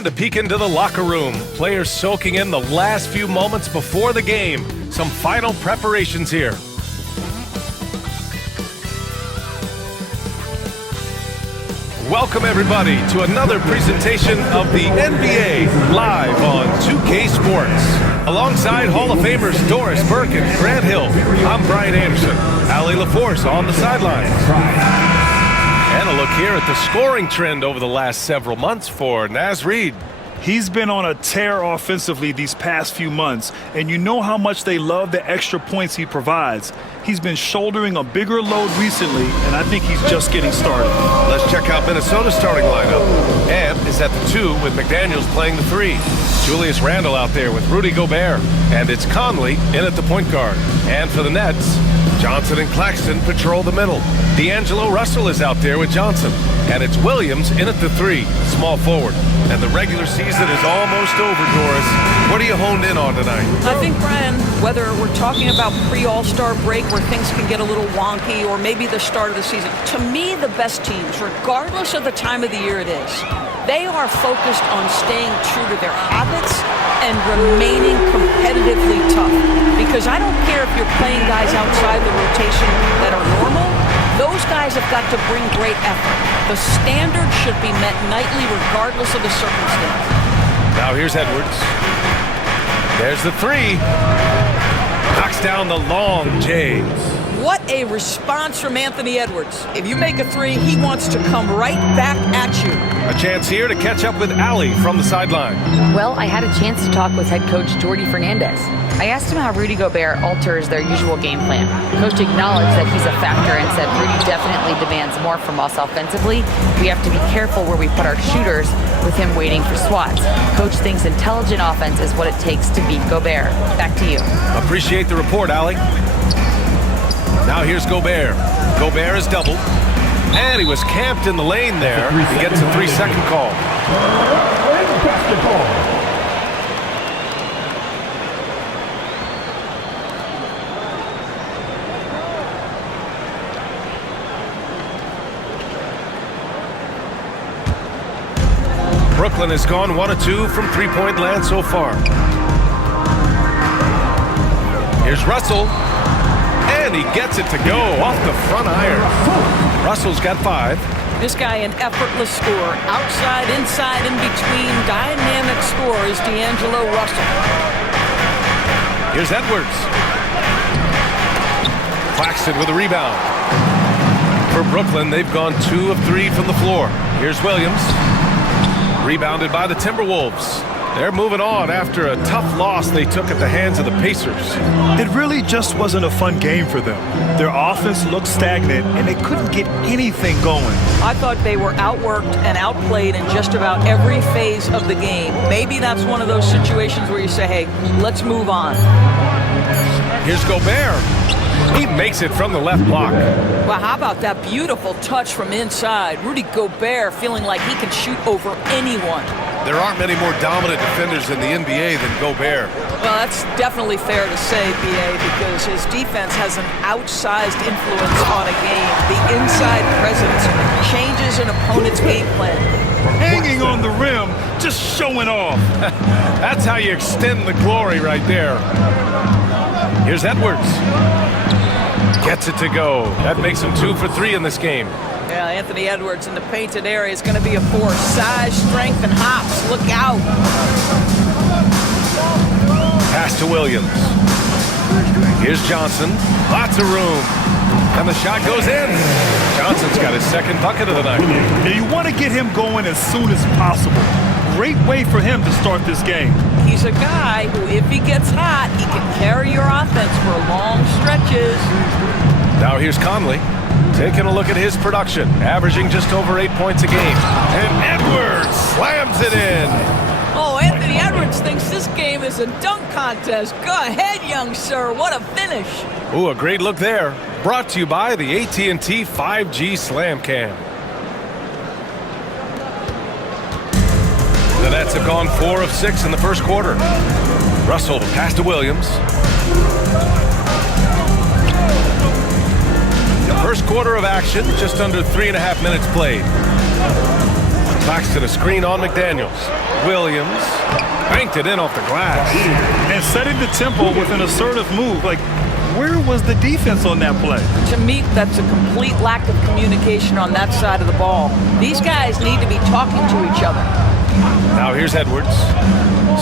And a peek into the locker room. Players soaking in the last few moments before the game. Some final preparations here. Welcome, everybody, to another presentation of the NBA live on 2K Sports. Alongside Hall of Famers Doris Burke and Grant Hill, I'm Brian Anderson. Allie LaForce on the sidelines. And a look here at the scoring trend over the last several months for Naz Reid. He's been on a tear offensively these past few months, and you know how much they love the extra points he provides. He's been shouldering a bigger load recently, and I think he's just getting started. Let's check out Minnesota's starting lineup. Ant is at the 2 with McDaniels playing the 3. Julius Randle out there with Rudy Gobert. And it's Conley in at the point guard. And for the Nets, Johnson and Claxton patrol the middle. D'Angelo Russell is out there with Johnson. And it's Williams in at the 3, small forward. And the regular season is almost over, Doris. What are you honed in on tonight? I think, Brian, whether we're talking about pre-All-Star break where things can get a little wonky or maybe the start of the season, to me, the best teams, regardless of the time of the year it is, they are focused on staying true to their habits and remaining competitively tough. Because I don't care if you're playing guys outside the rotation that are normal, those guys have got to bring great effort. The standard should be met nightly regardless of the circumstance. Now here's Edwards. There's the 3. Knocks down the long J. What a response from Anthony Edwards. If you make a 3, he wants to come right back at you. A chance here to catch up with Allie from the sideline. Well, I had a chance to talk with head coach Jordi Fernandez. I asked him how Rudy Gobert alters their usual game plan. Coach acknowledged that he's a factor and said Rudy definitely demands more from us offensively. We have to be careful where we put our shooters with him waiting for swats. Coach thinks intelligent offense is what it takes to beat Gobert. Back to you. Appreciate the report, Allie. Now here's Gobert. Gobert is doubled. And he was camped in the lane there. He gets a 3-second call. Brooklyn has gone 1 of 2 from three-point land so far. Here's Russell. And he gets it to go off the front iron. Russell's got 5. This guy an effortless scorer. Outside, inside, in between. Dynamic scorer is D'Angelo Russell. Here's Edwards. Claxton with a rebound. For Brooklyn, they've gone 2 of 3 from the floor. Here's Williams. Rebounded by the Timberwolves. They're moving on after a tough loss they took at the hands of the Pacers. It really just wasn't a fun game for them. Their offense looked stagnant, and they couldn't get anything going. I thought they were outworked and outplayed in just about every phase of the game. Maybe that's one of those situations where you say, hey, let's move on. Here's Gobert. He makes it from the left block. Well, how about that beautiful touch from inside? Rudy Gobert feeling like he can shoot over anyone. There aren't many more dominant defenders in the NBA than Gobert. Well, that's definitely fair to say, B.A., because his defense has an outsized influence on a game. The inside presence changes an opponent's game plan. Hanging on the rim, just showing off. That's how you extend the glory right there. Here's Edwards. Gets it to go. That makes him 2 for 3 in this game. Yeah, Anthony Edwards in the painted area is going to be a force. Size, strength, and hops. Look out. Pass to Williams. Here's Johnson. Lots of room. And the shot goes in. Johnson's got his 2nd bucket of the night. And you want to get him going as soon as possible. Great way for him to start this game. He's a guy who, if he gets hot, he can carry your offense for long stretches. Now here's Conley. Taking a look at his production, averaging just over 8 points a game. And Edwards slams it in. Oh, Anthony Edwards thinks this game is a dunk contest. Go ahead, young sir. What a finish. Ooh, a great look there. Brought to you by the AT&T 5G Slam Cam. The Nets have gone 4 of 6 in the first quarter. Russell pass to Williams. First quarter of action, just under 3.5 minutes played. Claxton a screen on McDaniels. Williams banked it in off the glass. And setting the tempo with an assertive move. Like, where was the defense on that play? To me, that's a complete lack of communication on that side of the ball. These guys need to be talking to each other. Now here's Edwards.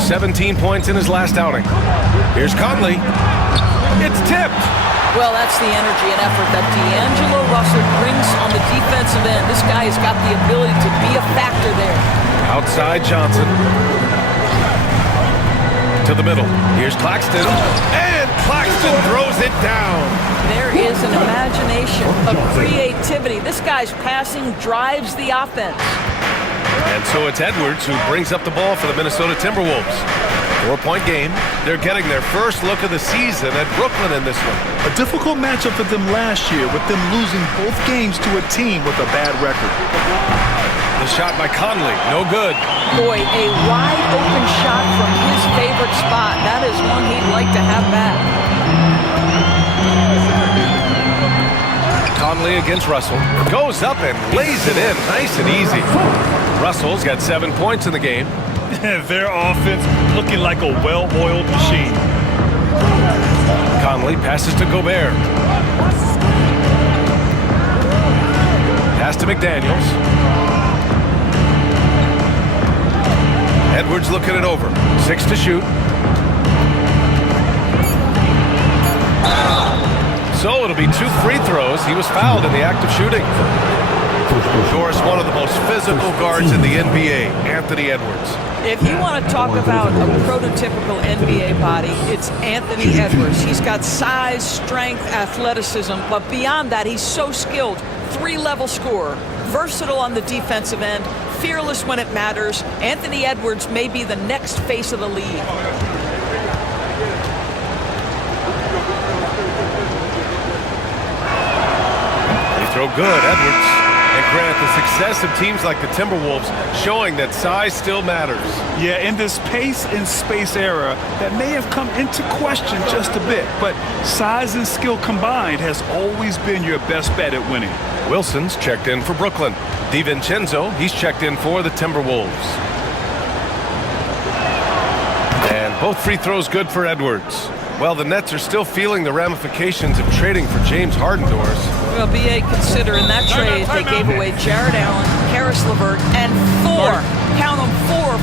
17 points in his last outing. Here's Conley. It's tipped. Well, that's the energy and effort that D'Angelo Russell brings on the defensive end. This guy has got the ability to be a factor there. Outside Johnson. To the middle. Here's Claxton. And Claxton throws it down. There is an imagination, a creativity. This guy's passing drives the offense. And so it's Edwards who brings up the ball for the Minnesota Timberwolves. 4-point game. They're getting their first look of the season at Brooklyn in this one. A difficult matchup for them last year, with them losing both games to a team with a bad record. The shot by Conley, no good. Boy, a wide open shot from his favorite spot. That is one he'd like to have back. Conley against Russell. Goes up and lays it in nice and easy. Russell's got 7 points in the game. Their offense looking like a well-oiled machine. Conley passes to Gobert. Pass to McDaniels. Edwards looking it over. 6 to shoot. So it'll be 2 free throws. He was fouled in the act of shooting. Of course, one of the most physical guards in the NBA, Anthony Edwards. If you want to talk about a prototypical NBA body, it's Anthony Edwards. He's got size, strength, athleticism, but beyond that, he's so skilled. 3-level scorer, versatile on the defensive end, fearless when it matters. Anthony Edwards may be the next face of the league. Throw good, Edwards. And grant the success of teams like the Timberwolves showing that size still matters. Yeah, in this pace and space era, that may have come into question just a bit, but size and skill combined has always been your best bet at winning. Wilson's checked in for Brooklyn. DiVincenzo, he's checked in for the Timberwolves. And both free throws good for Edwards. Well, the Nets are still feeling the ramifications of trading for James Harden, Doris. Well, B.A., consider in that trade they gave away Jared Allen, Karis LeVert, and 4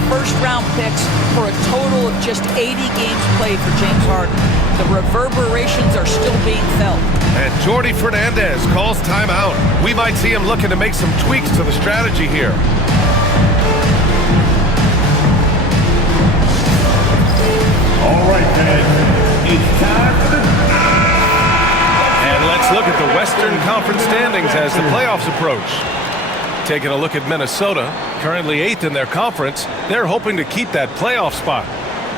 first-round picks for a total of just 80 games played for James Harden. The reverberations are still being felt. And Jordi Fernandez calls timeout. We might see him looking to make some tweaks to the strategy here. All right, guys. It's time for the... And let's look at the Western Conference standings as the playoffs approach. Taking a look at Minnesota, currently 8th in their conference. They're hoping to keep that playoff spot.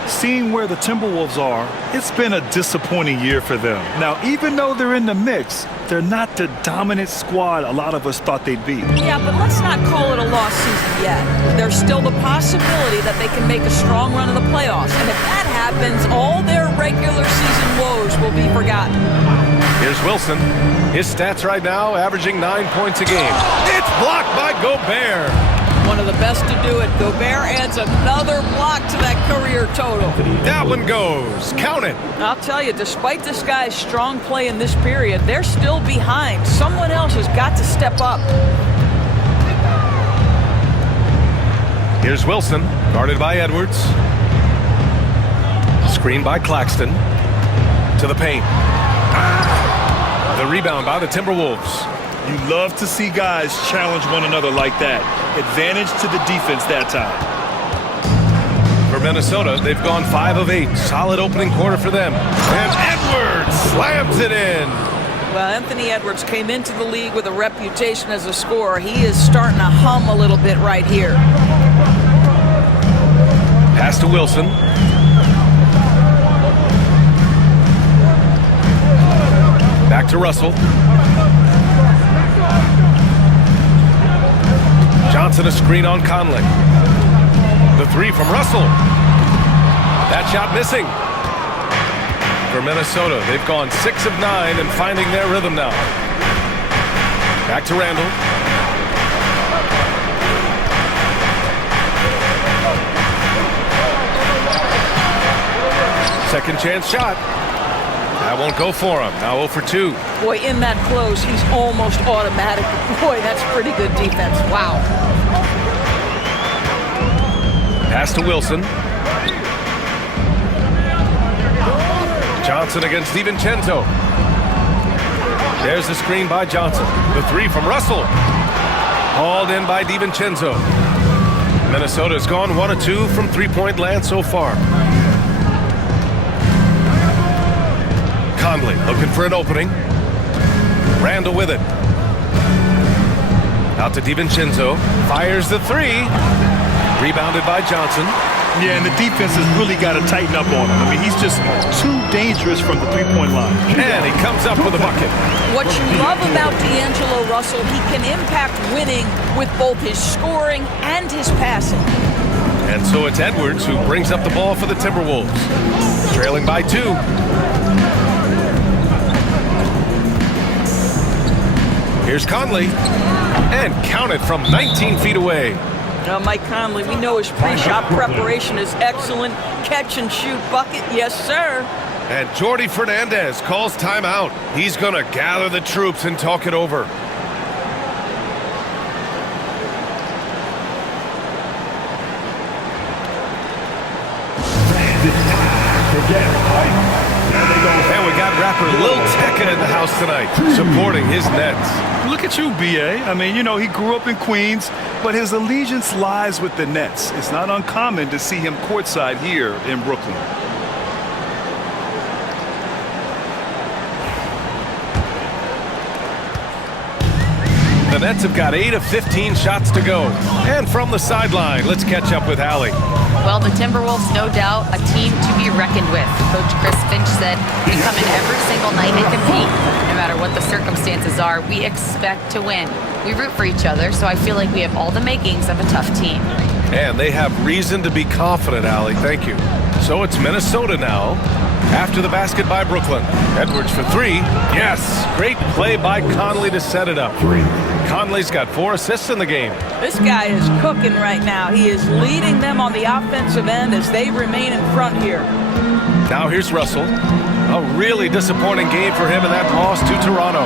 Seeing where the Timberwolves are, it's been a disappointing year for them. Now, even though they're in the mix, they're not the dominant squad a lot of us thought they'd be. Yeah, but let's not call it a lost season yet. There's still the possibility that they can make a strong run of the playoffs. And if that happens, all their regular season woes will be forgotten. Here's Wilson. His stats right now averaging 9 points a game. It's blocked by Gobert. One of the best to do it. Gobert adds another block to that career total. That one goes. Count it. I'll tell you, despite this guy's strong play in this period, they're still behind. Someone else has got to step up. Here's Wilson, guarded by Edwards. Screen by Claxton. To the paint. The rebound by the Timberwolves. You love to see guys challenge one another like that. Advantage to the defense that time. For Minnesota, they've gone 5 of 8. Solid opening quarter for them. And Edwards slams it in. Well, Anthony Edwards came into the league with a reputation as a scorer. He is starting to hum a little bit right here. Pass to Wilson. Back to Russell. Johnson a screen on Conley. The 3 from Russell. That shot missing. For Minnesota, they've gone 6 of 9 and finding their rhythm now. Back to Randall. second chance shot. That won't go for him. Now 0 for 2. Boy, in that close, he's almost automatic. Boy, that's pretty good defense. Wow. Pass to Wilson. Johnson against DiVincenzo. There's the screen by Johnson. The three from Russell. Hauled in by DiVincenzo. Minnesota's gone 1 of 2 from three-point land so far. Conley looking for an opening. Randall with it. Out to DiVincenzo. Fires the three. Rebounded by Johnson. Yeah, and the defense has really got to tighten up on him. I mean, he's just too dangerous from the three-point line. And he comes up with a bucket. What you love about D'Angelo Russell, he can impact winning with both his scoring and his passing. And so it's Edwards who brings up the ball for the Timberwolves. Trailing by 2. Here's Conley. And counted from 19 feet away. Now, Mike Conley, we know his pre-shot preparation is excellent. Catch and shoot bucket, yes, sir. And Jordi Fernandez calls timeout. He's going to gather the troops and talk it over. And we got rapper Lil Tecca in the house tonight, supporting his Nets. Look at you, B.A. I mean, you know, he grew up in Queens, but his allegiance lies with the Nets. It's not uncommon to see him courtside here in Brooklyn. The Nets have got 8 of 15 shots to go. And from the sideline, let's catch up with Allie. Well, the Timberwolves, no doubt, a team to be reckoned with. Coach Chris Finch said, we come in every single night and compete. No matter what the circumstances are, we expect to win. We root for each other, so I feel like we have all the makings of a tough team. And they have reason to be confident, Allie. Thank you. So it's Minnesota now. After the basket by Brooklyn. Edwards for 3. Yes! Great play by Conley to set it up. Conley's got 4 assists in the game. This guy is cooking right now. He is leading them on the offensive end as they remain in front here. Now here's Russell. A really disappointing game for him in that loss to Toronto.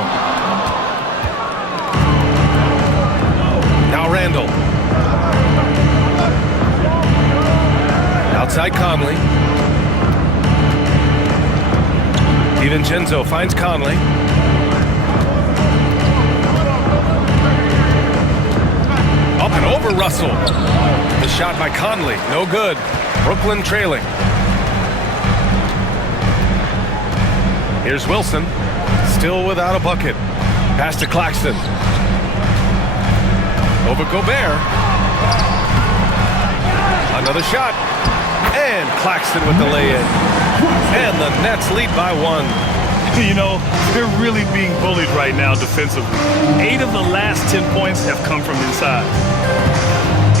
Now Randall. Outside Conley. DiVincenzo finds Conley. Up and over Russell. The shot by Conley, no good. Brooklyn trailing. Here's Wilson, still without a bucket. Pass to Claxton. Over Gobert. Another shot. And Claxton with the lay-in. And the Nets lead by 1. You know, they're really being bullied right now defensively. 8 of the last 10 points have come from inside.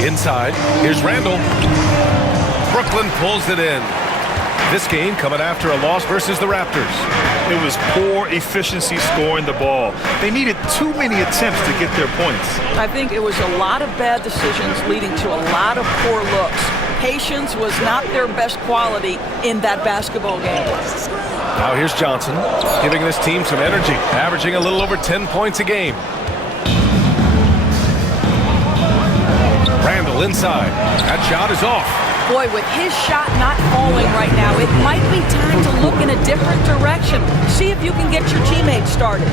Inside, here's Randall. Brooklyn pulls it in. This game coming after a loss versus the Raptors. It was poor efficiency scoring the ball. They needed too many attempts to get their points. I think it was a lot of bad decisions leading to a lot of poor looks. Patience was not their best quality in that basketball game. Now here's Johnson, giving this team some energy, averaging a little over 10 points a game. Randall inside. That shot is off. Boy, with his shot not falling right now, it might be time to look in a different direction. See if you can get your teammates started.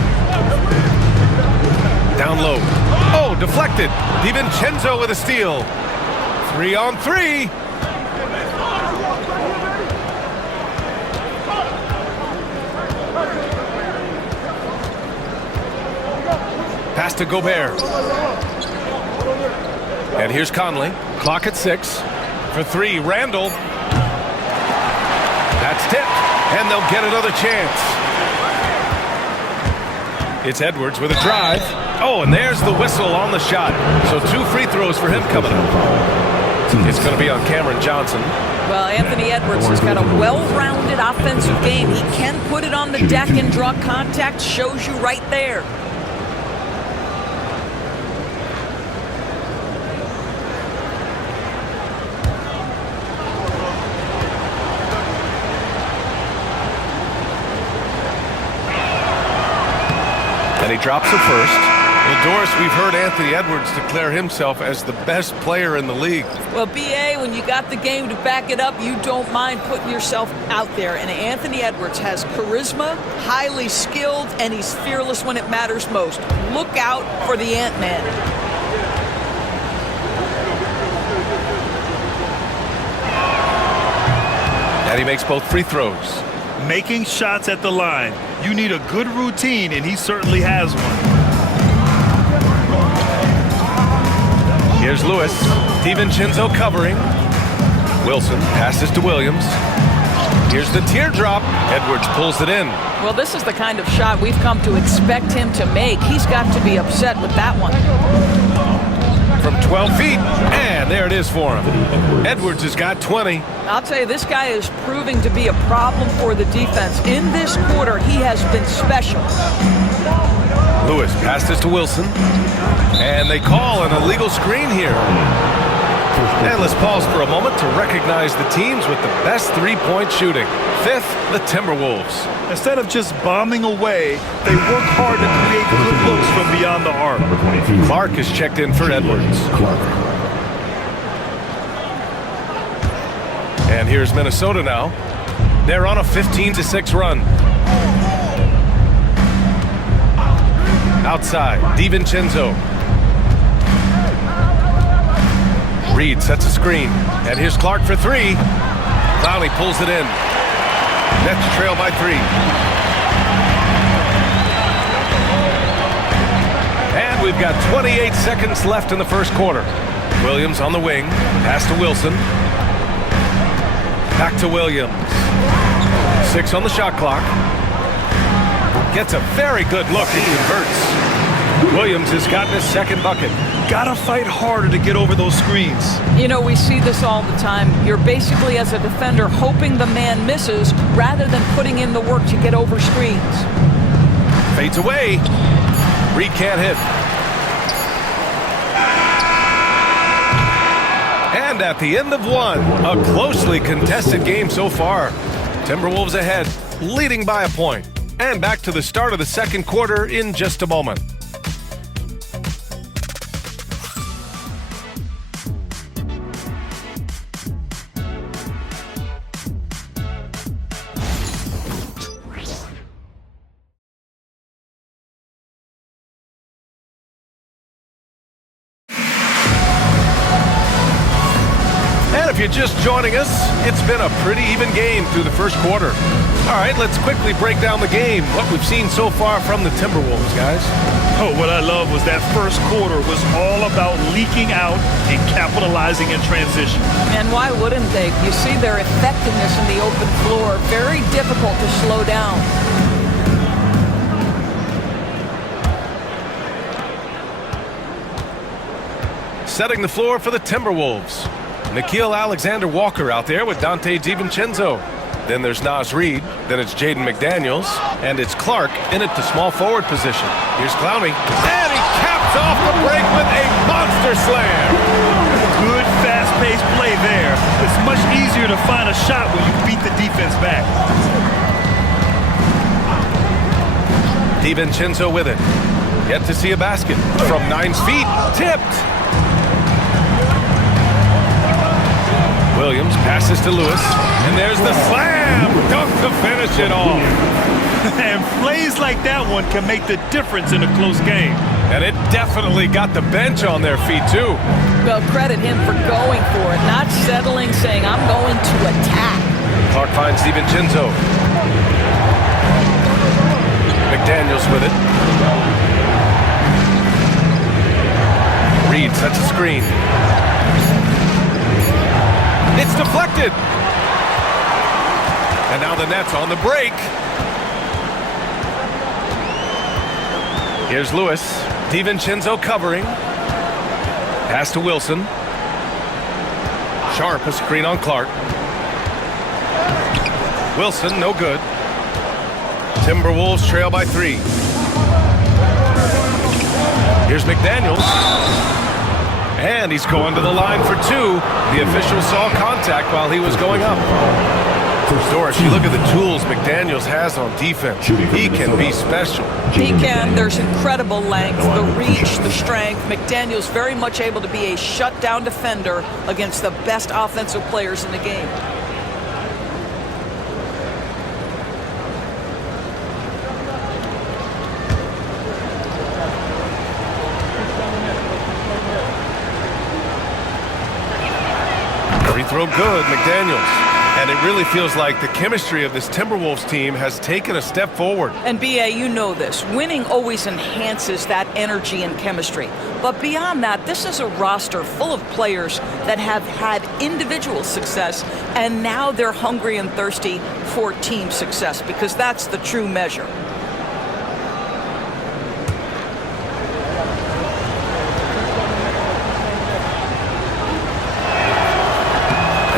Down low. Oh, deflected. DiVincenzo with a steal. 3 on 3. Pass to Gobert. And here's Conley. Clock at 6. For 3, Randall. That's tipped. And they'll get another chance. It's Edwards with a drive. Oh, and there's the whistle on the shot. So 2 free throws for him coming up. It's going to be on Cameron Johnson. Well, Anthony Edwards has got a well-rounded offensive game. He can put it on the deck and draw contact. Shows you right there. And he drops it first. Well, Doris, we've heard Anthony Edwards declare himself as the best player in the league. Well, B.A., when you got the game to back it up, you don't mind putting yourself out there. And Anthony Edwards has charisma, highly skilled, and he's fearless when it matters most. Look out for the Ant-Man. And he makes both free throws. Making shots at the line. You need a good routine, and he certainly has one. Here's Lewis. DiVincenzo covering. Wilson passes to Williams. Here's the teardrop. Edwards pulls it in. Well, this is the kind of shot we've come to expect him to make. He's got to be upset with that one. From 12 feet, and there it is for him. Edwards has got 20. I'll tell you, this guy is proving to be a problem for the defense. In this quarter, he has been special. Lewis passes to Wilson, and they call an illegal screen here. And let's pause for a moment to recognize the teams with the best three-point shooting. Fifth, the Timberwolves. Instead of just bombing away, they work hard to create good looks from beyond the arc. Clark is checked in for Edwards. And here's Minnesota now. They're on a 15-6 run. Outside, DiVincenzo. Reed sets a screen. And here's Clark for three. Clowney pulls it in. Nets trail by 3. And we've got 28 seconds left in the first quarter. Williams on the wing. Pass to Wilson. Back to Williams. 6 on the shot clock. Gets a very good look and converts. Williams has gotten his second bucket. Gotta fight harder to get over those screens. You know, we see this all the time. You're basically, as a defender, hoping the man misses rather than putting in the work to get over screens. Fades away. Reed can't hit. And at the end of one, a closely contested game so far. Timberwolves ahead, leading by a point. And back to the start of the second quarter in just a moment. If you're just joining us, it's been a pretty even game through the first quarter. All right, let's quickly break down the game, what we've seen so far from the Timberwolves, guys. Oh, what I love was that first quarter was all about leaking out and capitalizing in transition. And why wouldn't they? You see their effectiveness in the open floor. Very difficult to slow down. Setting the floor for the Timberwolves. Nickeil Alexander-Walker out there with Donte DiVincenzo. Then there's Naz Reid. Then it's Jaden McDaniels. And it's Clark in at the small forward position. Here's Clowney. And he caps off the break with a monster slam. Good fast-paced play there. It's much easier to find a shot when you beat the defense back. DiVincenzo with it. Yet to see a basket. From 9 feet. Tipped. Williams passes to Lewis, and there's the slam dunk to finish it off. And plays like that one can make the difference in a close game. And it definitely got the bench on their feet, too. Well, credit him for going for it, not settling, saying, I'm going to attack. Clark finds DiVincenzo. McDaniels with it. Reed sets a screen. It's deflected. And now the Nets on the break. Here's Lewis. DiVincenzo covering. Pass to Wilson. Sharp a screen on Clark. Wilson, no good. Timberwolves trail by 3. Here's McDaniels. And he's going to the line for 2. The official saw contact while he was going up. Doris, you look at the tools McDaniels has on defense. He can be special. He can. There's incredible length, the reach, the strength. McDaniels very much able to be a shutdown defender against the best offensive players in the game. Free throw good, McDaniels. And it really feels like the chemistry of this Timberwolves team has taken a step forward. And B.A., you know this. Winning always enhances that energy and chemistry. But beyond that, this is a roster full of players that have had individual success, and now they're hungry and thirsty for team success, because that's the true measure.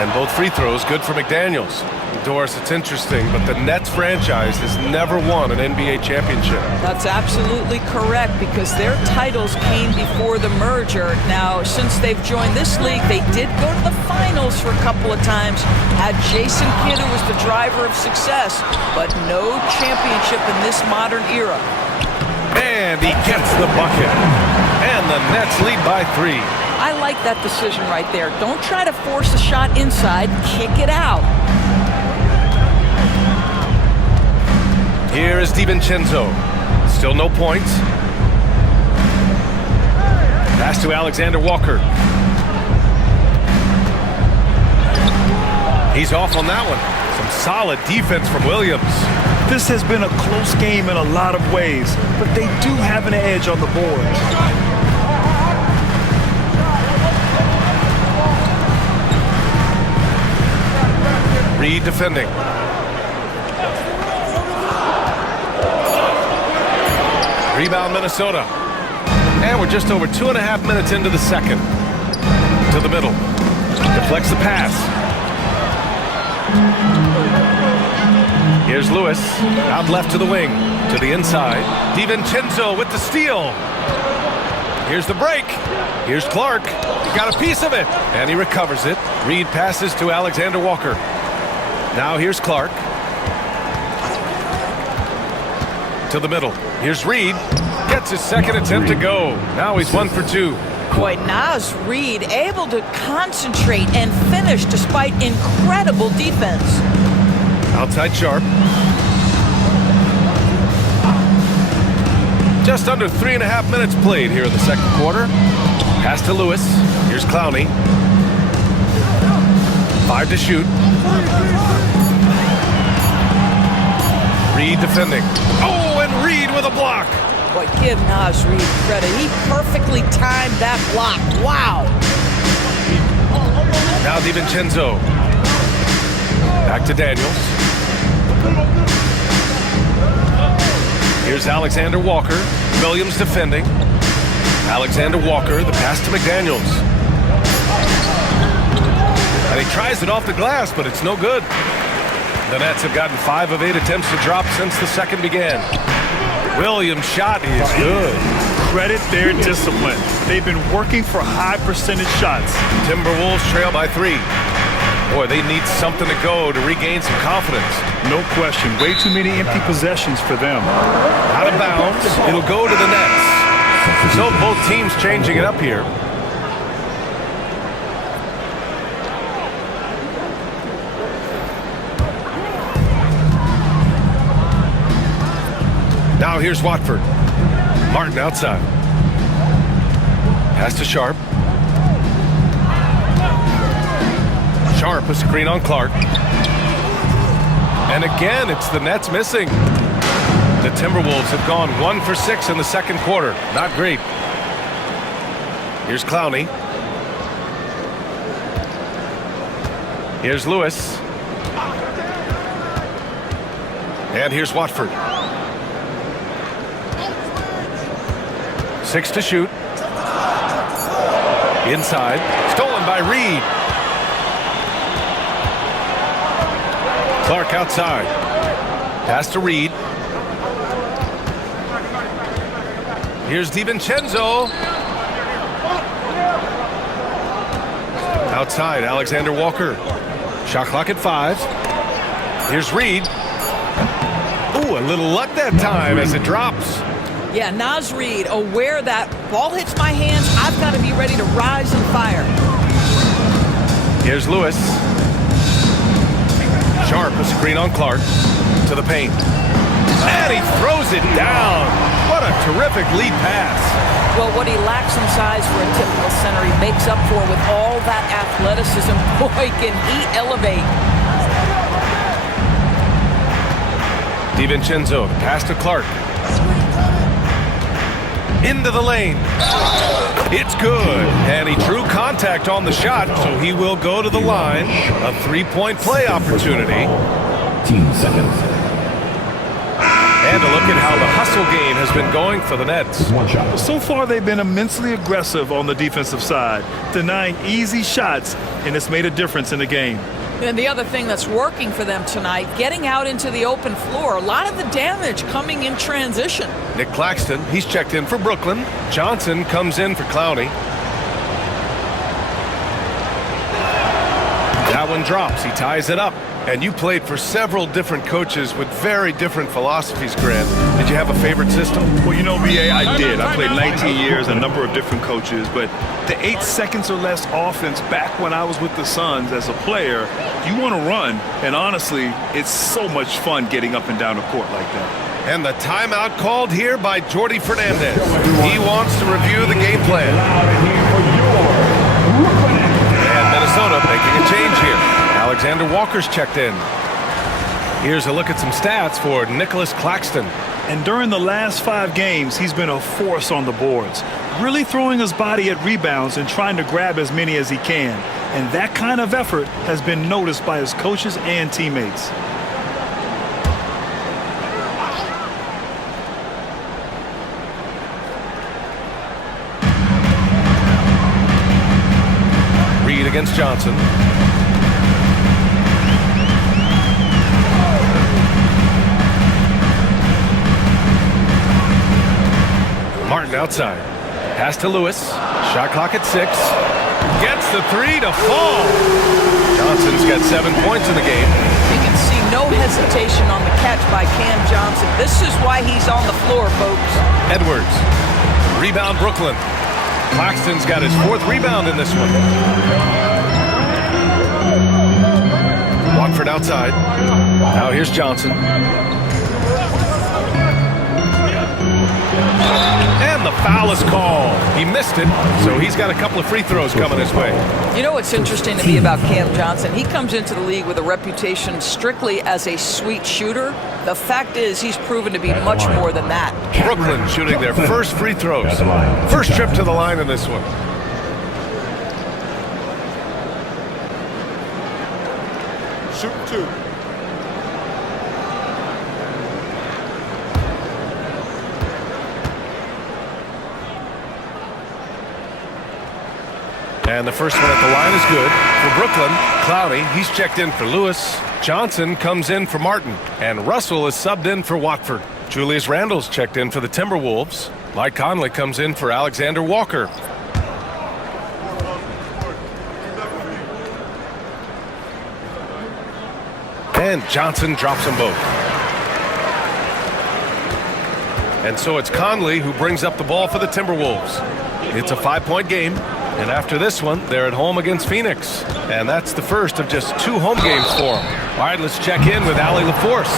And both free throws good for McDaniels. Doris, it's interesting, but the Nets franchise has never won an NBA championship. That's absolutely correct, because their titles came before the merger. Now, since they've joined this league, they did go to the finals for a couple of times, had Jason Kidd, who was the driver of success, but no championship in this modern era. And he gets the bucket. And the Nets lead by 3. I like that decision right there. Don't try to force a shot inside, kick it out. Here is DiVincenzo. Still no points. Pass to Alexander Walker. He's off on that one. Some solid defense from Williams. This has been a close game in a lot of ways, but they do have an edge on the board. Reed defending. Rebound Minnesota. And we're just over 2.5 minutes into the second. To the middle. Deflects the pass. Here's Lewis. Out left to the wing. To the inside. DiVincenzo with the steal. Here's the break. Here's Clark. He got a piece of it. And he recovers it. Reed passes to Alexander Walker. Now here's Clark. To the middle. Here's Reed. Gets his second attempt to go. Now he's 1 for 2. Boy, Naz Reed able to concentrate and finish despite incredible defense. Outside Sharp. Just under 3.5 minutes played here in the second quarter. Pass to Lewis. Here's Clowney. 5 to shoot. Reed defending. Oh, and Reed with a block. Boy, give Naz Reed credit. He perfectly timed that block. Wow. Now DiVincenzo. Back to Daniels. Here's Alexander Walker. Williams defending. Alexander Walker, the pass to McDaniels. And he tries it off the glass, but it's no good. The Nets have gotten 5 of 8 attempts to drop since the second began. Williams' shot is good. Credit their discipline. They've been working for high percentage shots. Timberwolves trail by 3. Boy, they need something to go to regain some confidence. No question. Way too many empty possessions for them. Out of bounds. It'll go to the Nets. So both teams changing it up here. Now here's Watford. Martin outside. Pass to Sharp. Sharp, a screen on Clark. And again, it's the Nets missing. The Timberwolves have gone 1 for 6 in the second quarter. Not great. Here's Clowney. Here's Lewis. And here's Watford. 6 to shoot. Inside. Stolen by Reed. Clark outside. Pass to Reed. Here's DiVincenzo. Outside, Alexander Walker. Shot clock at 5. Here's Reed. Ooh, a little luck that time as it drops. Yeah, Naz Reid, aware that ball hits my hands, I've got to be ready to rise and fire. Here's Lewis. Sharp, a screen on Clark. To the paint. And he throws it down. What a terrific lead pass. Well, what he lacks in size for a typical center, he makes up for with all that athleticism. Boy, can he elevate. DiVincenzo, pass to Clark. Into the lane. It's good. And he drew contact on the shot, so he will go to the line. A three-point play opportunity. 15 seconds. And a look at how the hustle game has been going for the Nets. One shot. So far, they've been immensely aggressive on the defensive side, denying easy shots, and it's made a difference in the game. And the other thing that's working for them tonight, getting out into the open floor. A lot of the damage coming in transition. Nick Claxton, he's checked in for Brooklyn. Johnson comes in for Clowney. That one drops. He ties it up. And you played for several different coaches with very different philosophies, Grant. Did you have a favorite system? Well, you know, BA, I did. I played 19 years, a number of different coaches, but the 8 seconds or less offense back when I was with the Suns as a player, you want to run, and honestly, it's so much fun getting up and down the court like that. And the timeout called here by Jordi Fernandez. He wants to review the game plan. And Minnesota making a change here. Alexander Walker's checked in. Here's a look at some stats for Nicholas Claxton. And during the last 5 games, he's been a force on the boards, really throwing his body at rebounds and trying to grab as many as he can. And that kind of effort has been noticed by his coaches and teammates. Reed against Johnson. Martin outside. Pass to Lewis. Shot clock at 6. Gets the 3 to fall. Johnson's got 7 points in the game. You can see no hesitation on the catch by Cam Johnson. This is why he's on the floor, folks. Edwards. Rebound Brooklyn. Claxton's got his 4th rebound in this one. Watford outside. Now here's Johnson. And the foul is called. He missed it, so he's got a couple of free throws coming his way. You know what's interesting to me about Cam Johnson? He comes into the league with a reputation strictly as a sweet shooter. The fact is he's proven to be much more than that. Brooklyn shooting their first free throws. First trip to the line in this one. Shoot 2. And the first one at the line is good. For Brooklyn, Clowney, he's checked in for Lewis. Johnson comes in for Martin. And Russell is subbed in for Watford. Julius Randle's checked in for the Timberwolves. Mike Conley comes in for Alexander Walker. And Johnson drops them both. And so it's Conley who brings up the ball for the Timberwolves. It's a 5-point game. And after this one, they're at home against Phoenix. And that's the first of just 2 home games for them. All right, let's check in with Allie LaForce.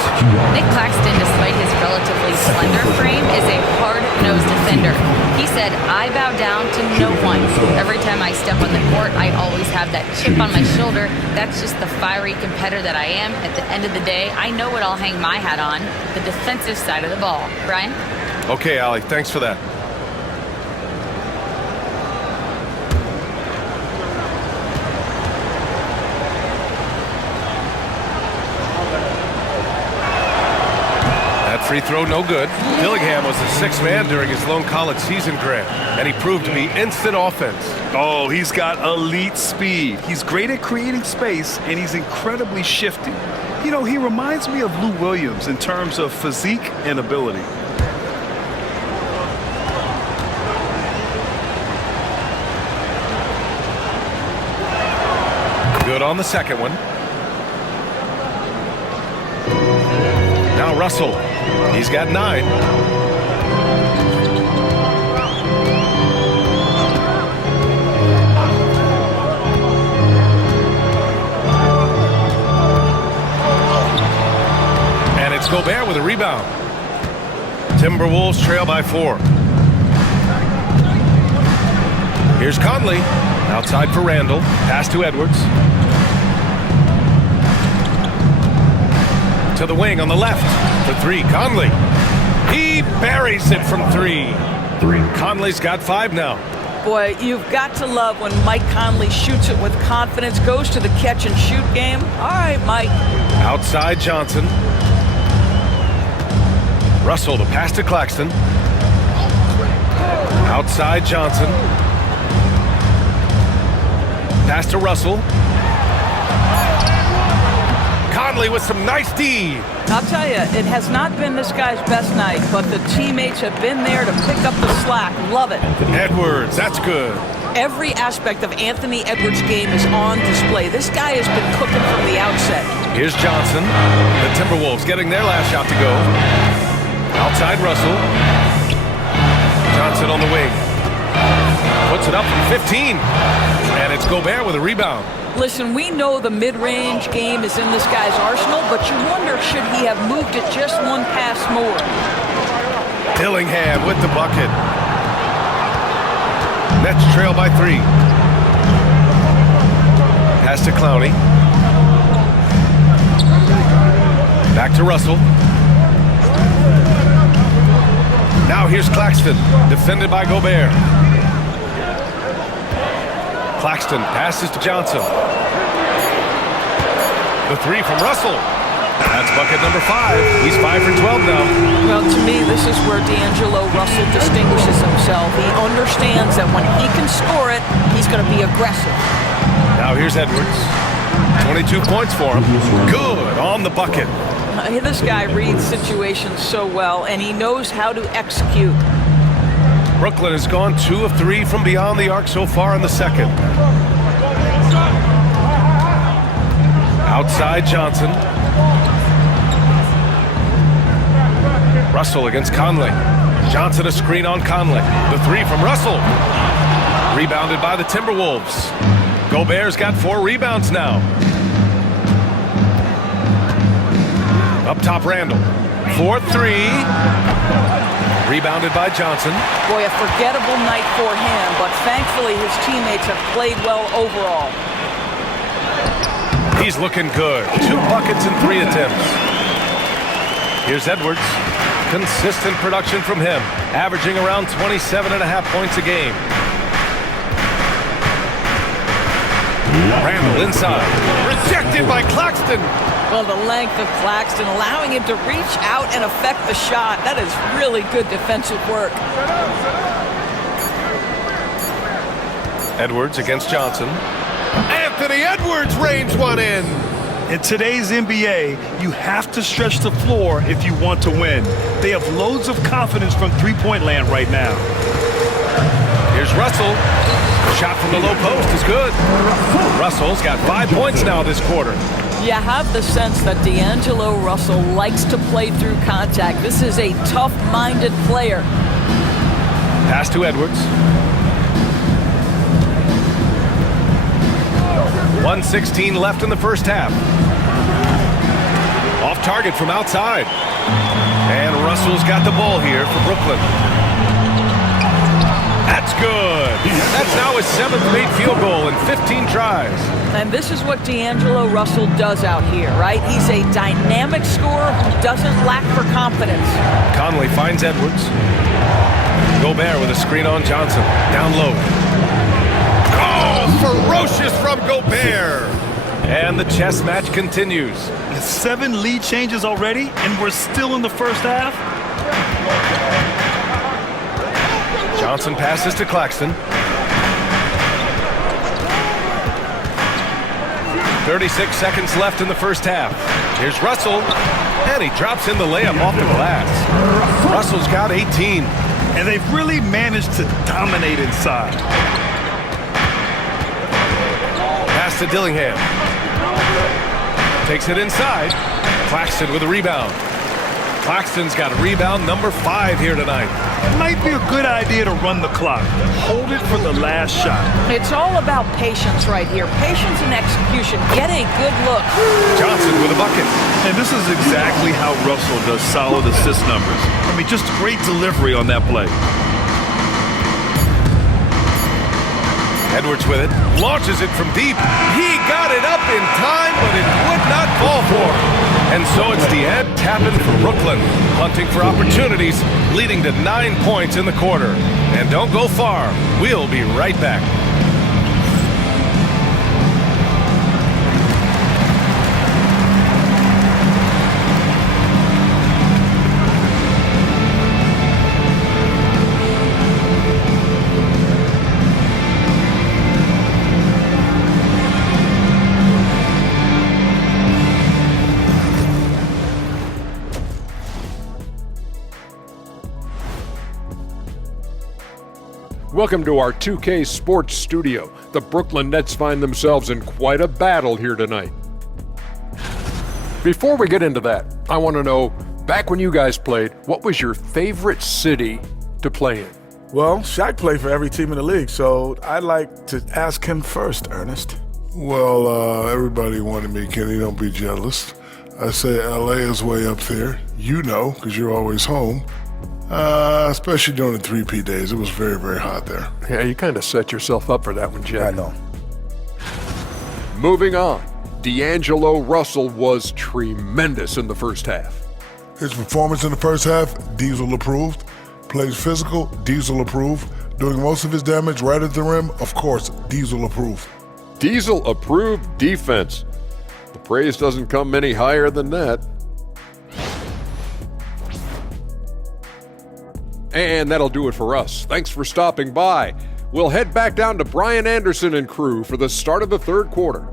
Nick Claxton, despite his relatively slender frame, is a hard-nosed defender. He said, "I bow down to no one. Every time I step on the court, I always have that chip on my shoulder. That's just the fiery competitor that I am. At the end of the day, I know what I'll hang my hat on, the defensive side of the ball." Brian? Okay, Allie, thanks for that. Free throw, no good. Dillingham was the 6th man during his lone college season, Grant, and he proved to be instant offense. Oh, he's got elite speed. He's great at creating space, and he's incredibly shifty. You know, he reminds me of Lou Williams in terms of physique and ability. Good on the second one. Now Russell. He's got 9. And it's Gobert with a rebound. Timberwolves trail by 4. Here's Conley. Outside for Randall. Pass to Edwards. To the wing on the left. For 3, Conley. He buries it from 3. Conley's got 5 now. Boy, you've got to love when Mike Conley shoots it with confidence, goes to the catch and shoot game. All right, Mike. Outside Johnson. Russell, the pass to Claxton. Outside Johnson. Pass to Russell. Conley with some nice D. I'll tell you, it has not been this guy's best night, but the teammates have been there to pick up the slack. Love it. Edwards, that's good. Every aspect of Anthony Edwards' game is on display. This guy has been cooking from the outset. Here's Johnson. The Timberwolves getting their last shot to go. Outside Russell. Johnson on the wing. Puts it up from 15. And it's Gobert with a rebound. Listen, we know the mid-range game is in this guy's arsenal, but you wonder, should he have moved it just one pass more? Dillingham with the bucket. Nets trail by 3. Pass to Clowney. Back to Russell. Now here's Claxton, defended by Gobert. Claxton passes to Johnson. The 3 from Russell. That's bucket number 5. He's 5 for 12 now. Well, to me, this is where D'Angelo Russell distinguishes himself. He understands that when he can score it, he's going to be aggressive. Now here's Edwards. 22 points for him. Good on the bucket. This guy reads situations so well, and he knows how to execute. Brooklyn has gone 2 of 3 from beyond the arc so far in the second. Outside Johnson. Russell against Conley. Johnson a screen on Conley. The 3 from Russell. Rebounded by the Timberwolves. Gobert's got 4 rebounds now. Up top Randall. 4-3. Rebounded by Johnson. Boy, a forgettable night for him, but thankfully his teammates have played well overall. He's looking good. 2 buckets in 3 attempts. Here's Edwards. Consistent production from him, averaging around 27.5 points a game. Randall inside. Rejected by Claxton. Well, the length of Claxton allowing him to reach out and affect the shot. That is really good defensive work. Edwards against Johnson. Anthony Edwards rains one in. In today's NBA, you have to stretch the floor if you want to win. They have loads of confidence from three-point land right now. Here's Russell. Shot from the low post is good. Russell's got 5 points now this quarter. You have the sense that D'Angelo Russell likes to play through contact. This is a tough-minded player. Pass to Edwards. 1:16 left in the first half. Off target from outside. And Russell's got the ball here for Brooklyn. That's good. That's now his 7th made field goal in 15 tries. And this is what D'Angelo Russell does out here, right? He's a dynamic scorer who doesn't lack for confidence. Conley finds Edwards. Gobert with a screen on Johnson. Down low. Oh, ferocious from Gobert. And the chess match continues. 7 lead changes already, and we're still in the first half. Johnson passes to Claxton. 36 seconds left in the first half. Here's Russell, and he drops in the layup off the glass. Russell's got 18. And they've really managed to dominate inside. Pass to Dillingham. Takes it inside. Claxton with a rebound. Claxton's got rebound number 5 here tonight. It might be a good idea to run the clock. Hold it for the last shot. It's all about patience right here. Patience and execution. Get a good look. Johnson with a bucket. And this is exactly how Russell does solid assist numbers. I mean, just great delivery on that play. Edwards with it, launches it from deep. He got it up in time, but it would not fall for him. And so it's DeAnd tapping for Brooklyn, hunting for opportunities, leading to 9 points in the quarter. And don't go far. We'll be right back. Welcome to our 2K Sports Studio. The Brooklyn Nets find themselves in quite a battle here tonight. Before we get into that, I want to know, back when you guys played, what was your favorite city to play in? Well, Shaq played for every team in the league, so I'd like to ask him first, Ernest. Well, everybody wanted me, Kenny, don't be jealous. I say LA is way up there. You know, because you're always home. Especially during the 3P days. It was very, very hot there. Yeah, you kind of set yourself up for that one, Jeff. I know. Moving on, D'Angelo Russell was tremendous in the first half. His performance in the first half, Diesel approved. Plays physical, Diesel approved. Doing most of his damage right at the rim, of course, Diesel approved. Diesel approved defense. The praise doesn't come any higher than that. And that'll do it for us. Thanks for stopping by. We'll head back down to Brian Anderson and crew for the start of the third quarter.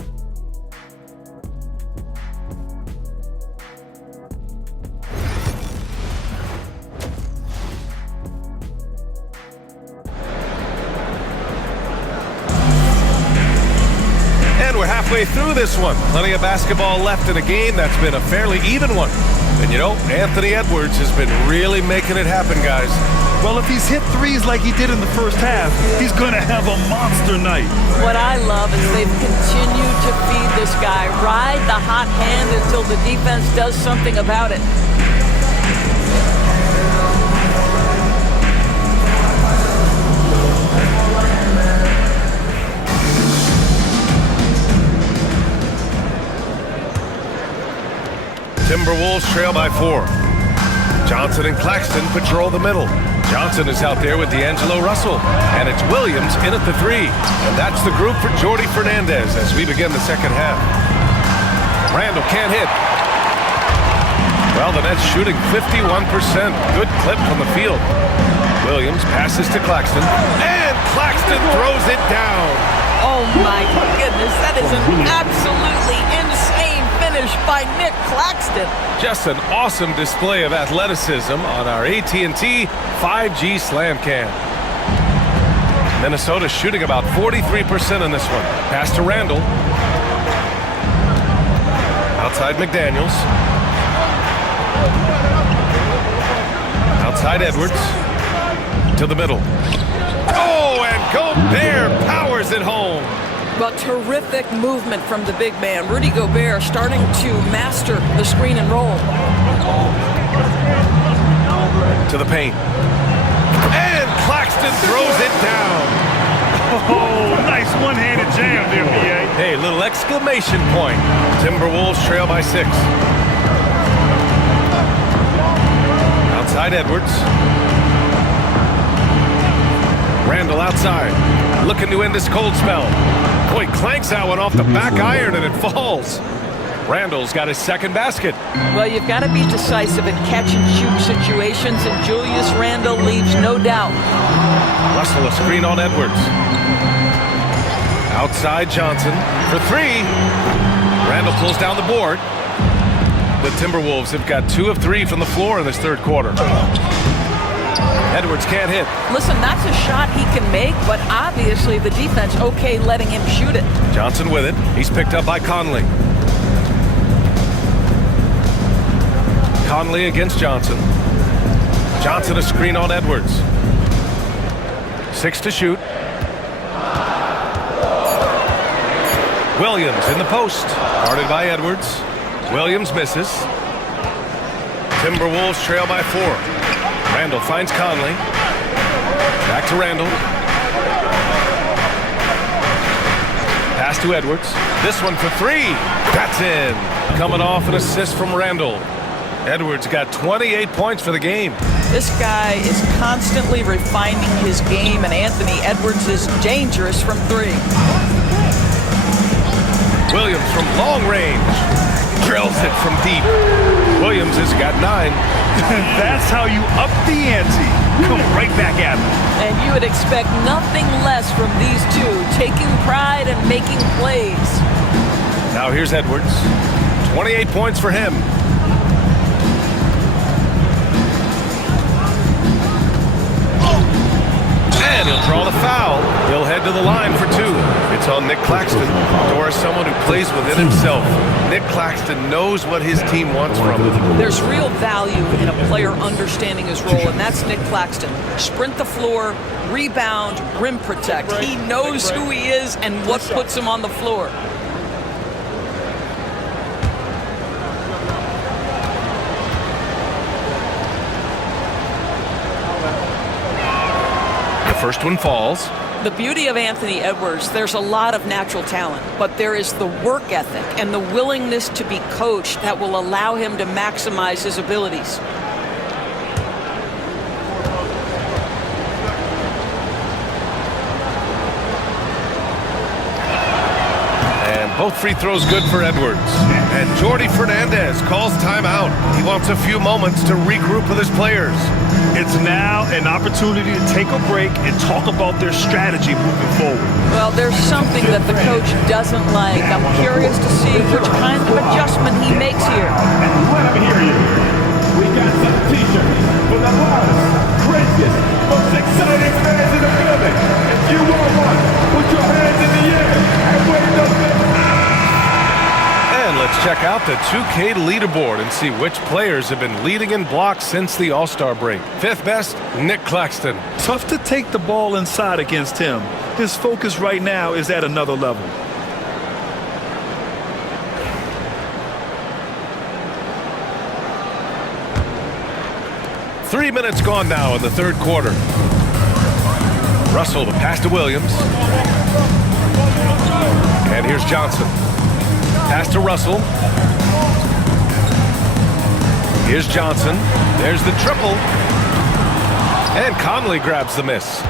And we're halfway through this one. Plenty of basketball left in a game that's been a fairly even one. And you know, Anthony Edwards has been really making it happen, guys. Well, if he's hit threes like he did in the first half, he's going to have a monster night. What I love is they've continued to feed this guy. Ride the hot hand until the defense does something about it. Timberwolves trail by 4. Johnson and Claxton patrol the middle. Johnson is out there with D'Angelo Russell. And it's Williams in at the 3. And that's the group for Jordy Fernandez as we begin the second half. Randall can't hit. Well, the Nets shooting 51%. Good clip from the field. Williams passes to Claxton. And Claxton throws it down. Oh my goodness, that is an absolutely insane finish by Nick Claxton. Just an awesome display of athleticism on our AT&T 5G Slam Cam. Minnesota shooting about 43% in this one. Pass to Randall. Outside McDaniels. Outside Edwards. To the middle. Oh, and Gobert powers it home. But terrific movement from the big man. Rudy Gobert starting to master the screen and roll. To the paint. And Claxton throws it down. Oh, nice one-handed jam there, B.A. Hey, little exclamation point. Timberwolves trail by 6. Outside Edwards. Randall outside, looking to end this cold spell. Boy, clanks that one off the back iron and it falls. Randall's got his second basket. Well, you've got to be decisive in catch-and-shoot situations, and Julius Randle leaves no doubt. Russell a screen on Edwards. Outside Johnson for 3. Randall pulls down the board. The Timberwolves have got 2 of 3 from the floor in this third quarter. Edwards can't hit. Listen, that's a shot he can make, but obviously the defense okay letting him shoot it. Johnson with it. He's picked up by Conley. Conley against Johnson. Johnson a screen on Edwards. 6 to shoot. Williams in the post. Guarded by Edwards. Williams misses. Timberwolves trail by 4. Randall finds Conley. Back to Randall. Pass to Edwards. This one for 3. That's in. Coming off an assist from Randall. Edwards got 28 points for the game. This guy is constantly refining his game, and Anthony Edwards is dangerous from 3. Williams from long range. Drills it from deep. Williams has got 9. That's how you up the ante. Come right back at him. And you would expect nothing less from these two, taking pride and making plays. Now here's Edwards. 28 points for him. And he'll draw the foul. He'll head to the line for 2. It's on Nick Claxton. Or someone who plays within himself. Nick Claxton knows what his team wants from him. There's real value in a player understanding his role, and that's Nick Claxton. Sprint the floor, rebound, rim protect. He knows who he is and what puts him on the floor. First one falls. The beauty of Anthony Edwards, there's a lot of natural talent, but there is the work ethic and the willingness to be coached that will allow him to maximize his abilities. And both free throws good for Edwards. And Jordi Fernandez calls timeout. He wants a few moments to regroup with his players. It's now an opportunity to take a break and talk about their strategy moving forward. Well, there's something that the coach doesn't like. I'm curious to see which kind of adjustment he makes here. Let me hear you. We got some t-shirts for the loudest, craziest, most exciting fans in the building. If you want one, put your hands in the air and wave those fingers. And let's check out the 2K leaderboard and see which players have been leading in blocks since the All-Star break. 5th best, Nick Claxton. Tough to take the ball inside against him. His focus right now is at another level. Three minutes gone now in the third quarter. Russell, the pass to Williams. And here's Johnson. Pass to Russell. Here's Johnson. There's the triple. And Conley grabs the miss.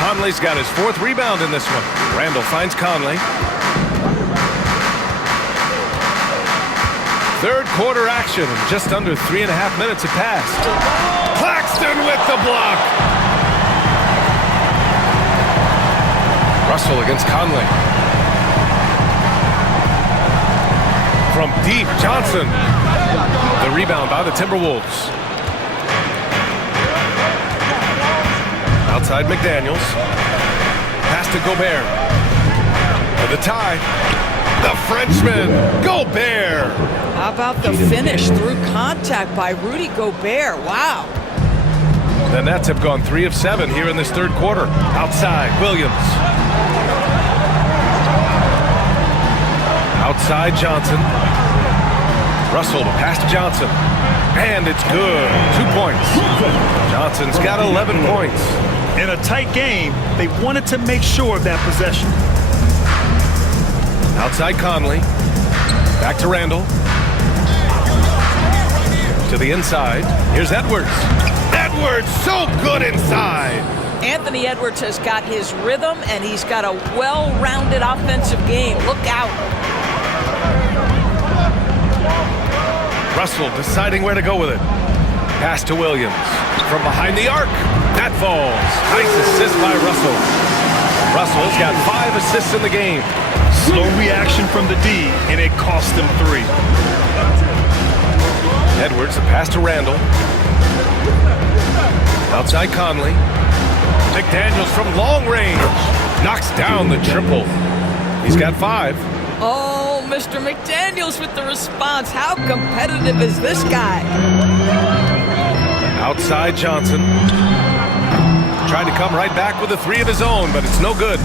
Conley's got his 4th rebound in this one. Randall finds Conley. Third quarter action. Just under 3.5 minutes have passed. Claxton with the block. Russell against Conley. From deep, Johnson. The rebound by the Timberwolves. Outside McDaniels. Pass to Gobert. For the tie. The Frenchman, Gobert. How about the finish through contact by Rudy Gobert? Wow. The Nets have gone 3 of 7 here in this third quarter. Outside, Williams. Outside, Johnson. Russell, the pass to Johnson. And it's good. 2 points. Johnson's got 11 points. In a tight game, they wanted to make sure of that possession. Outside Conley. Back to Randall. To the inside. Here's Edwards. Edwards, so good inside. Anthony Edwards has got his rhythm, and he's got a well-rounded offensive game. Look out. Russell deciding where to go with it. Pass to Williams. From behind the arc. That falls. Nice assist by Russell. Russell's got 5 assists in the game. Slow reaction from the D, and it cost him 3. Edwards, the pass to Randall. Outside Conley. McDaniels from long range. Knocks down the triple. He's got 5. Oh, Mr. McDaniels with the response. How competitive is this guy? Outside Johnson. Trying to come right back with a three of his own, but it's no good.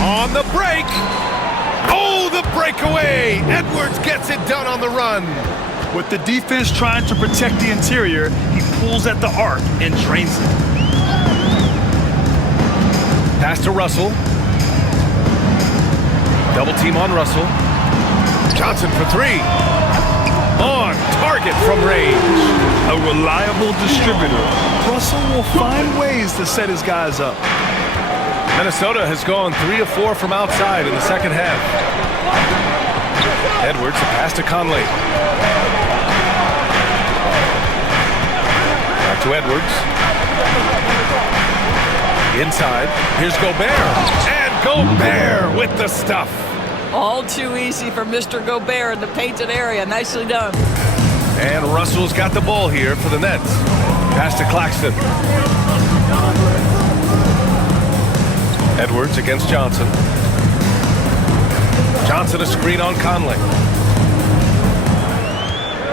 On the break. Oh, the breakaway. Edwards gets it done on the run. With the defense trying to protect the interior, he pulls at the arc and drains it. Pass to Russell. Double team on Russell. Johnson for three. On target from range. A reliable distributor. Russell will find ways to set his guys up. Minnesota has gone 3 of 4 from outside in the second half. Edwards, a pass to Conley. Back to Edwards. Inside. Here's Gobert. And Gobert with the stuff. All too easy for Mr. Gobert in the painted area. Nicely done. And Russell's got the ball here for the Nets. Pass to Claxton. Edwards against Johnson. Johnson a screen on Conley.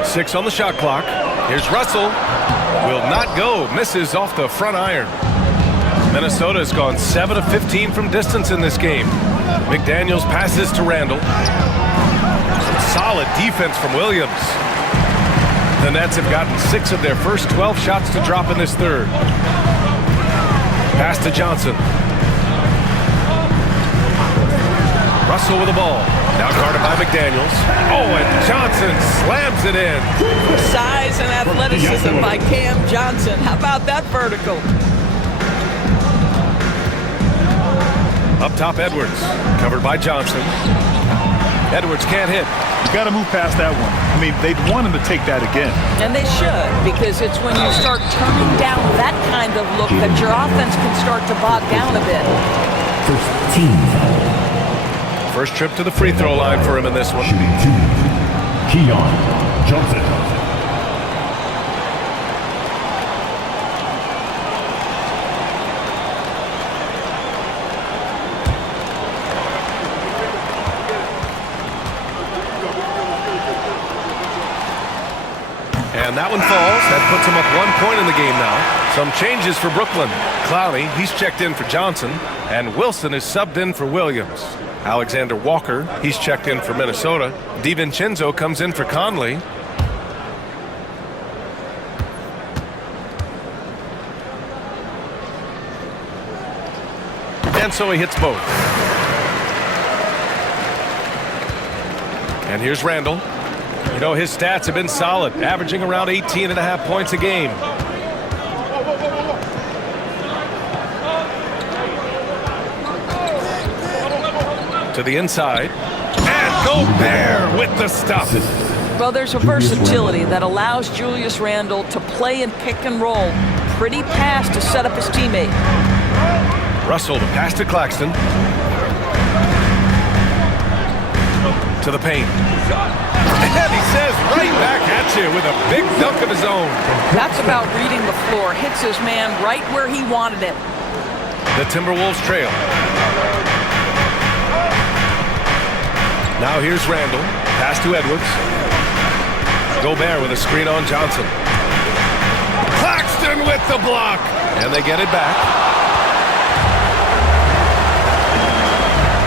6 on the shot clock. Here's Russell. Will not go. Misses off the front iron. Minnesota has gone 7 of 15 from distance in this game. McDaniels passes to Randall. Solid defense from Williams. The Nets have gotten 6 of their first 12 shots to drop in this third. Pass to Johnson. Russell with the ball. Now guarded by McDaniels. Oh, and Johnson slams it in. Size and athleticism by Cam Johnson. How about that vertical? Up top, Edwards. Covered by Johnson. Edwards can't hit. You got to move past that one. I mean, they'd want him to take that again. And they should, because it's when you start turning down that kind of look that your offense can start to bog down a bit. First team foul. First trip to the free throw line for him in this one. Shooting 2. Keon Johnson. And that one falls. That puts him up 1 point in the game now. Some changes for Brooklyn. Clowney, he's checked in for Johnson. And Wilson is subbed in for Williams. Alexander Walker, he's checked in for Minnesota. DiVincenzo comes in for Conley. And so he hits both. And here's Randall. You know, his stats have been solid, averaging around 18.5 points a game. To the inside. And Gobert with the stuff. Well, there's a versatility that allows Julius Randle to play and pick and roll. Pretty pass to set up his teammate. Russell to pass to Claxton. To the paint. And he says right back at you with a big dunk of his own. That's about reading the floor. Hits his man right where he wanted it. The Timberwolves trail. Now here's Randall. Pass to Edwards. Gobert with a screen on Johnson. Claxton with the block. And they get it back.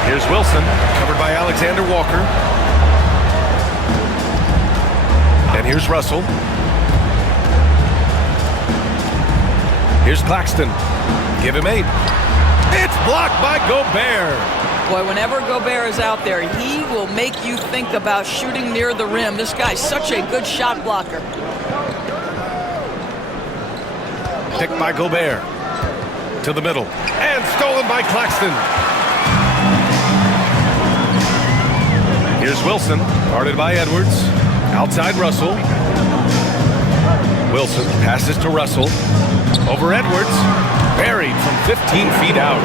Here's Wilson, covered by Alexander Walker. And here's Russell. Here's Claxton. Give him 8. It's blocked by Gobert. Boy, whenever Gobert is out there, he will make you think about shooting near the rim. This guy's such a good shot blocker. Picked by Gobert. To the middle. And stolen by Claxton. Here's Wilson, guarded by Edwards. Outside Russell. Wilson passes to Russell. Over Edwards. Buried from 15 feet out.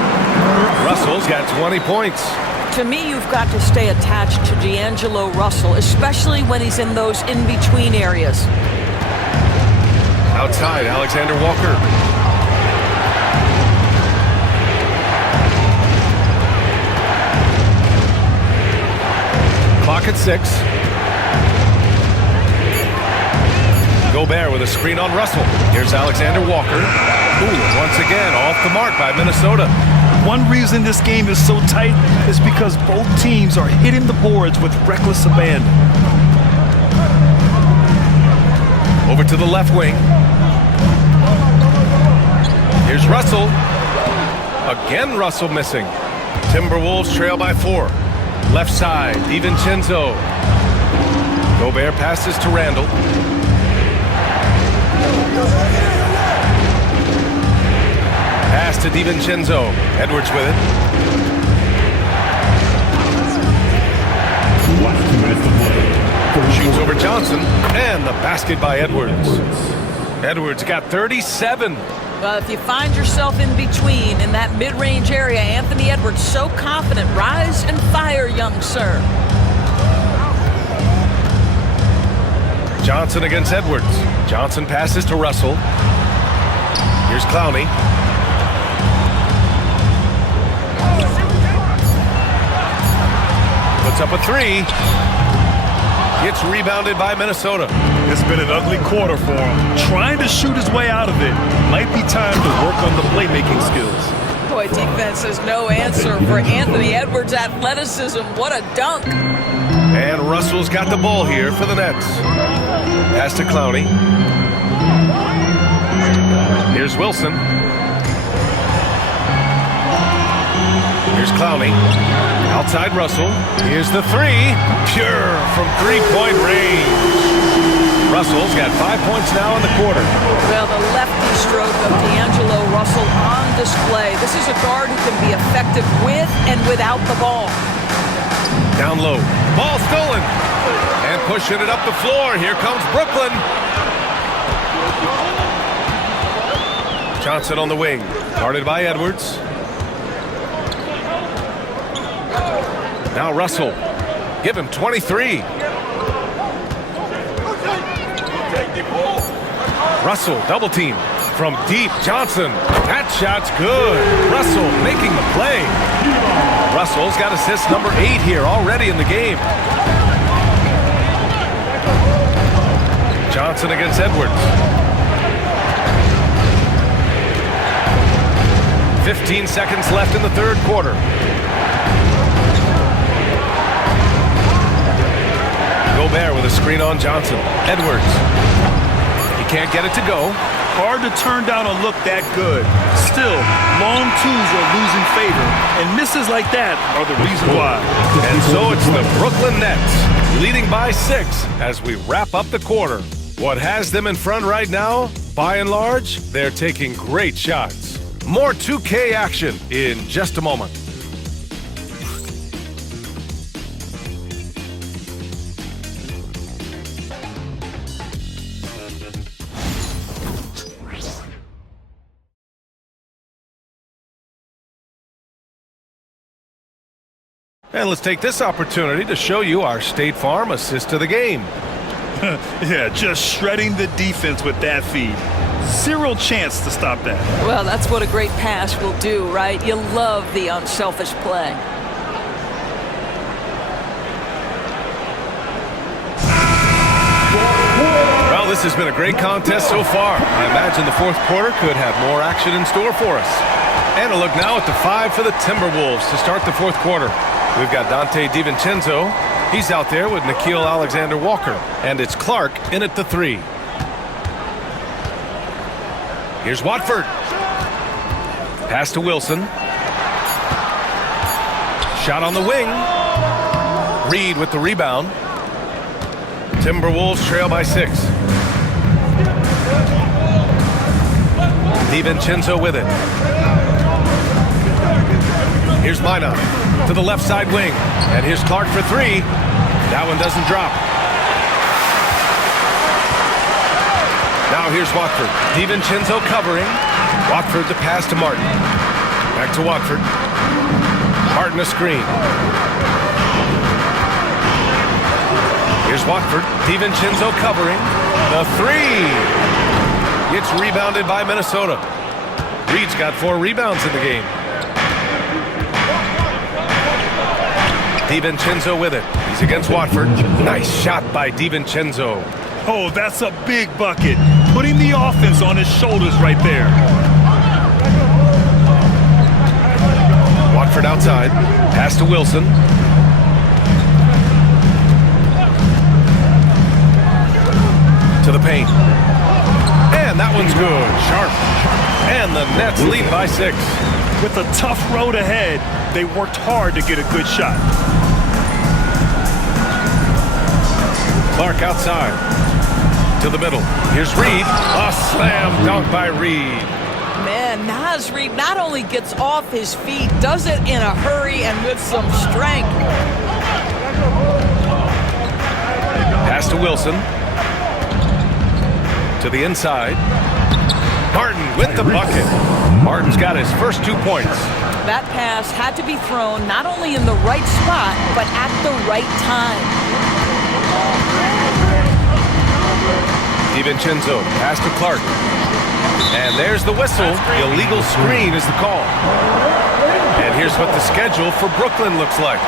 Russell's got 20 points. To me, you've got to stay attached to D'Angelo Russell, especially when he's in those in-between areas. Outside, Alexander Walker. Clock at 6. Gobert with a screen on Russell. Here's Alexander Walker. Ooh, once again, off the mark by Minnesota. One reason this game is so tight is because both teams are hitting the boards with reckless abandon. Over to the left wing. Here's Russell. Again, Russell missing. Timberwolves trail by 4. Left side, DiVincenzo. Gobert passes to Randall. Pass to DiVincenzo. Edwards with it. Shoots over Johnson. And the basket by Edwards. Edwards got 37. Well, if you find yourself in between in that mid-range area, Anthony Edwards so confident. Rise and fire, young sir. Johnson against Edwards. Johnson passes to Russell. Here's Clowney. Puts up a 3. Gets rebounded by Minnesota. It's been an ugly quarter for him. Trying to shoot his way out of it. Might be time to work on the playmaking skills. Boy, defense is no answer for Anthony Edwards' athleticism. What a dunk. And Russell's got the ball here for the Nets. Pass to Clowney. Here's Wilson. Here's Clowney. Outside Russell. Here's the 3. Pure from three-point range. Russell's got 5 points now in the quarter. Well, the lefty stroke of D'Angelo Russell on display. This is a guard who can be effective with and without the ball. Down low. Ball stolen. And pushing it up the floor. Here comes Brooklyn. Johnson on the wing. Guarded by Edwards. Now Russell. Give him 23. Russell double team from deep. Johnson. That shot's good. Russell making the play. Russell's got assist number 8 here already in the game. Johnson against Edwards. 15 seconds left in the third quarter. Gobert with a screen on Johnson. Edwards. He can't get it to go. Hard to turn down a look that good. Still, long twos are losing favor, and misses like that are the reason why. And so it's the Brooklyn Nets leading by 6 as we wrap up the quarter. What has them in front right now? By and large, they're taking great shots. More 2K action in just a moment. And let's take this opportunity to show you our State Farm assist to the game. Yeah, just shredding the defense with that feed. Zero chance to stop that. Well, that's what a great pass will do, right? You love the unselfish play. Well, this has been a great contest so far. I imagine the fourth quarter could have more action in store for us. And a look now at the 5 for the Timberwolves to start the fourth quarter. We've got Dante DiVincenzo. He's out there with Nickeil Alexander-Walker. And it's Clark in at the 3. Here's Watford. Pass to Wilson. Shot on the wing. Reed with the rebound. Timberwolves trail by 6. DiVincenzo with it. Here's Minot to the left side wing. And here's Clark for 3. That one doesn't drop. Now here's Watford. DiVincenzo covering. Watford the pass to Martin. Back to Watford. Martin a screen. Here's Watford. DiVincenzo covering. The 3. It's rebounded by Minnesota. Reed's got 4 rebounds in the game. DiVincenzo with it. He's He's against Watford. Nice shot by DiVincenzo. Oh, that's a big bucket. Putting the offense on his shoulders right there. Watford outside. Pass to Wilson. To the paint. And that one's good. Sharp. And the Nets lead by 6. With a tough road ahead, they worked hard to get a good shot. Clark outside. To the middle. Here's Reed. A slam dunk by Reed. Man, Naz Reid not only gets off his feet, does it in a hurry and with some strength. Pass to Wilson. To the inside. Martin with the bucket. Martin's got his first 2 points. That pass had to be thrown not only in the right spot, but at the right time. DiVincenzo, pass to Clark. And there's the whistle. Illegal screen is the call. And here's what the schedule for Brooklyn looks like.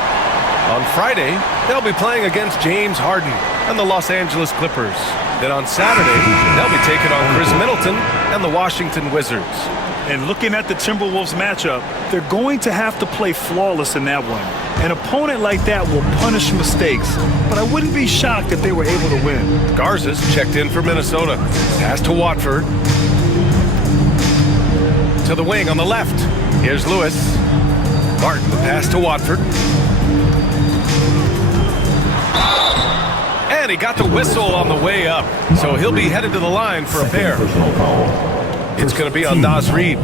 On Friday, they'll be playing against James Harden and the Los Angeles Clippers. Then on Saturday, they'll be taking on Chris Middleton and the Washington Wizards. And looking at the Timberwolves matchup, they're going to have to play flawless in that one. An opponent like that will punish mistakes, but I wouldn't be shocked if they were able to win. Garza's checked in for Minnesota. Pass to Watford. To the wing on the left. Here's Lewis. Martin, the pass to Watford. And he got the whistle on the way up, so he'll be headed to the line for a pair. It's going to be on Naz Reid.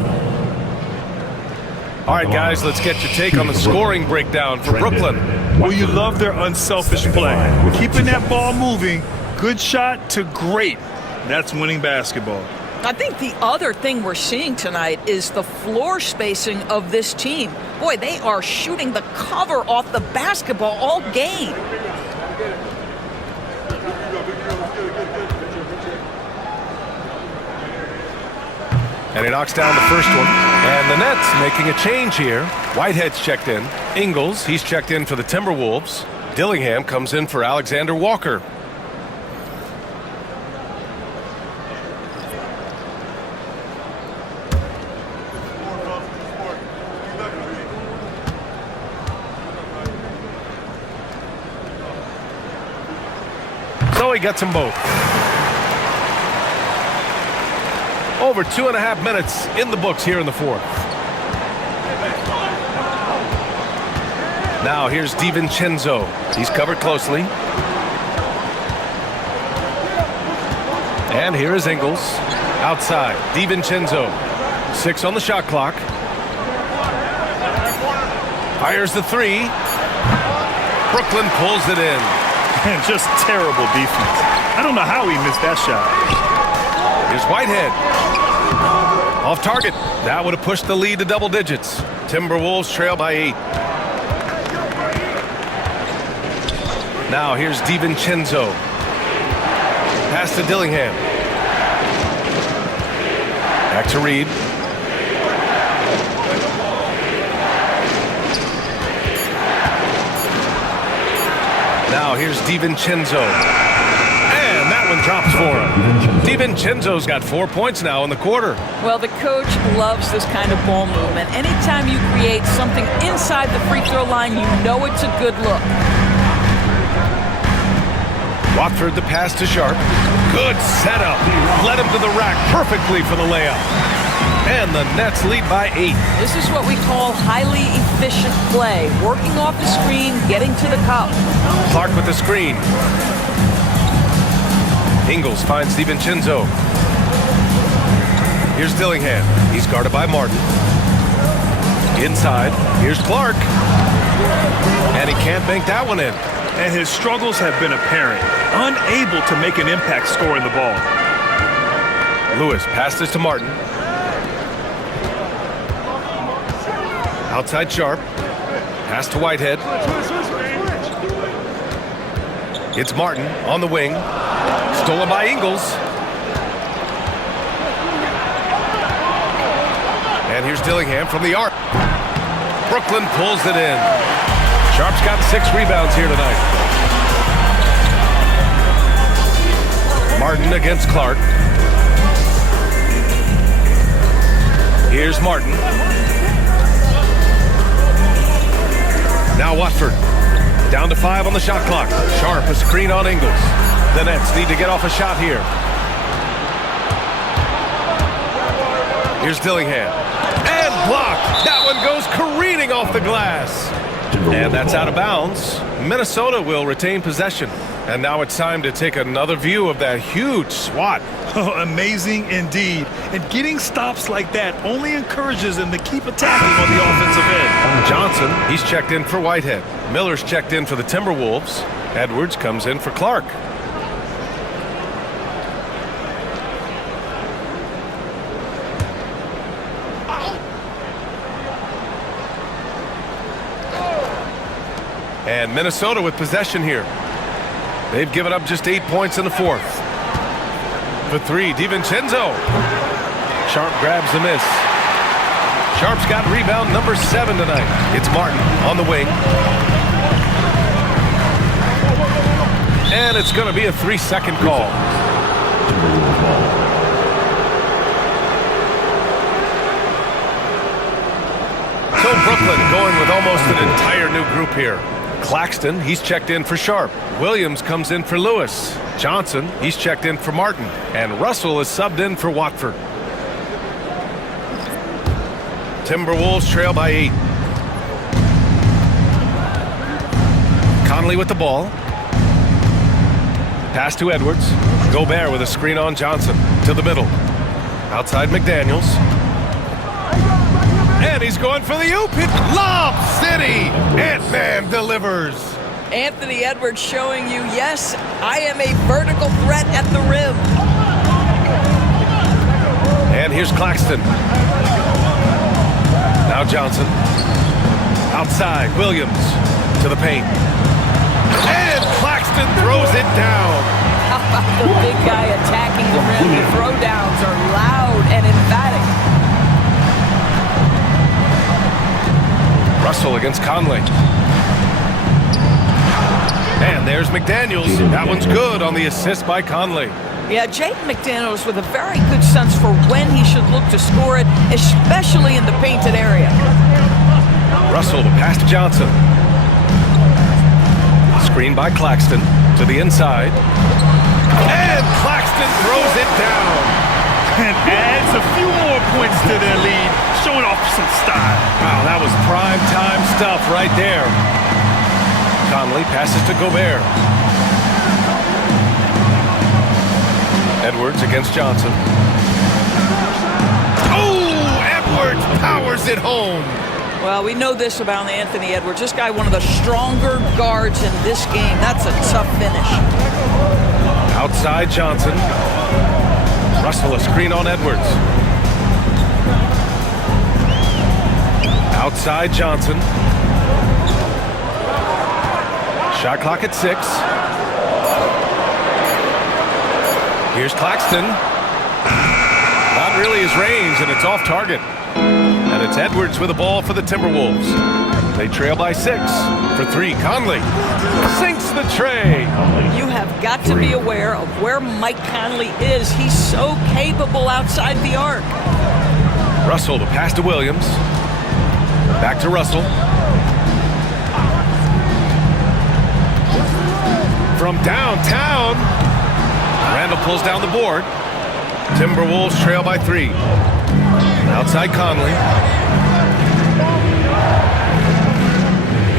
All right, guys, let's get your take on the scoring breakdown for Brooklyn. Well, you love their unselfish play. Keeping that ball moving, good shot to great. That's winning basketball. I think the other thing we're seeing tonight is the floor spacing of this team. Boy, they are shooting the cover off the basketball all game. And he knocks down the first one. And the Nets making a change here. Whitehead's checked in. Ingles, he's checked in for the Timberwolves. Dillingham comes in for Alexander Walker. So he gets them both. Over 2.5 minutes in the books here in the fourth. Now here's DiVincenzo. He's covered closely. And here is Ingles. Outside, DiVincenzo. 6 on the shot clock. Fires the 3. Brooklyn pulls it in. And just terrible defense. I don't know how he missed that shot. Here's Whitehead. Off target. That would have pushed the lead to double digits. Timberwolves trail by 8. Now here's DiVincenzo. Pass to Dillingham. Back to Reed. Now here's DiVincenzo. And that one drops for him. DiVincenzo's got 4 points now in the quarter. Well, the coach loves this kind of ball movement. Anytime you create something inside the free throw line, you know it's a good look. Watford the pass to Sharp. Good setup. Led him to the rack perfectly for the layup. And the Nets lead by 8. This is what we call highly efficient play. Working off the screen, getting to the cup. Clark with the screen. Ingles finds DiVincenzo. Here's Dillingham. He's guarded by Martin. Inside. Here's Clark. And he can't bank that one in. And his struggles have been apparent. Unable to make an impact scoring the ball. Lewis passes to Martin. Outside Sharp. Pass to Whitehead. It's Martin on the wing. Stolen by Ingles. And here's Dillingham from the arc. Brooklyn pulls it in. Sharp's got 6 rebounds here tonight. Martin against Clark. Here's Martin. Now Watford. Down to 5 on the shot clock. Sharp, a screen on Ingles. The Nets need to get off a shot here. Here's Dillingham. And blocked. That one goes careening off the glass. And that's out of bounds. Minnesota will retain possession. And now it's time to take another view of that huge swat. Oh, amazing indeed. And getting stops like that only encourages them to keep attacking on the offensive end. Johnson, he's checked in for Whitehead. Miller's checked in for the Timberwolves. Edwards comes in for Clark. And Minnesota with possession here. They've given up just 8 points in the 4th. For 3, DiVincenzo. Sharp grabs the miss. Sharp's got rebound number 7 tonight. It's Martin on the wing. And it's going to be a 3-second call. So Brooklyn going with almost an entire new group here. Claxton, he's checked in for Sharp. Williams comes in for Lewis. Johnson, he's checked in for Martin. And Russell is subbed in for Watford. Timberwolves trail by 8. Conley with the ball. Pass to Edwards. Gobert with a screen on Johnson. To the middle. Outside McDaniels. And he's going for the oop. Lob City. Ant-Man delivers. Anthony Edwards showing you, yes, I am a vertical threat at the rim. And here's Claxton. Now Johnson. Outside, Williams to the paint. And Claxton throws it down. How about the big guy attacking the rim? The throwdowns are loud and emphatic. Russell against Conley. And there's McDaniels. That one's good on the assist by Conley. Yeah, Jaden McDaniels with a very good sense for when he should look to score it, especially in the painted area. Russell to pass to Johnson. Screen by Claxton to the inside. And Claxton throws it down. And adds a few more points to their lead, showing off some style. Wow, that was prime time stuff right there. Conley passes to Gobert. Edwards against Johnson. Oh, Edwards powers it home. Well, we know this about Anthony Edwards. This guy, one of the stronger guards in this game. That's a tough finish. Outside Johnson. Russell a screen on Edwards. Outside Johnson. Shot clock at 6. Here's Claxton. Not really his range, and it's off target. And it's Edwards with the ball for the Timberwolves. They trail by 6. For 3, Conley sinks the tray. You have got to be aware of where Mike Conley is. He's so capable outside the arc. Russell to pass to Williams. Back to Russell. From downtown, Randall pulls down the board. Timberwolves trail by 3. Outside Conley.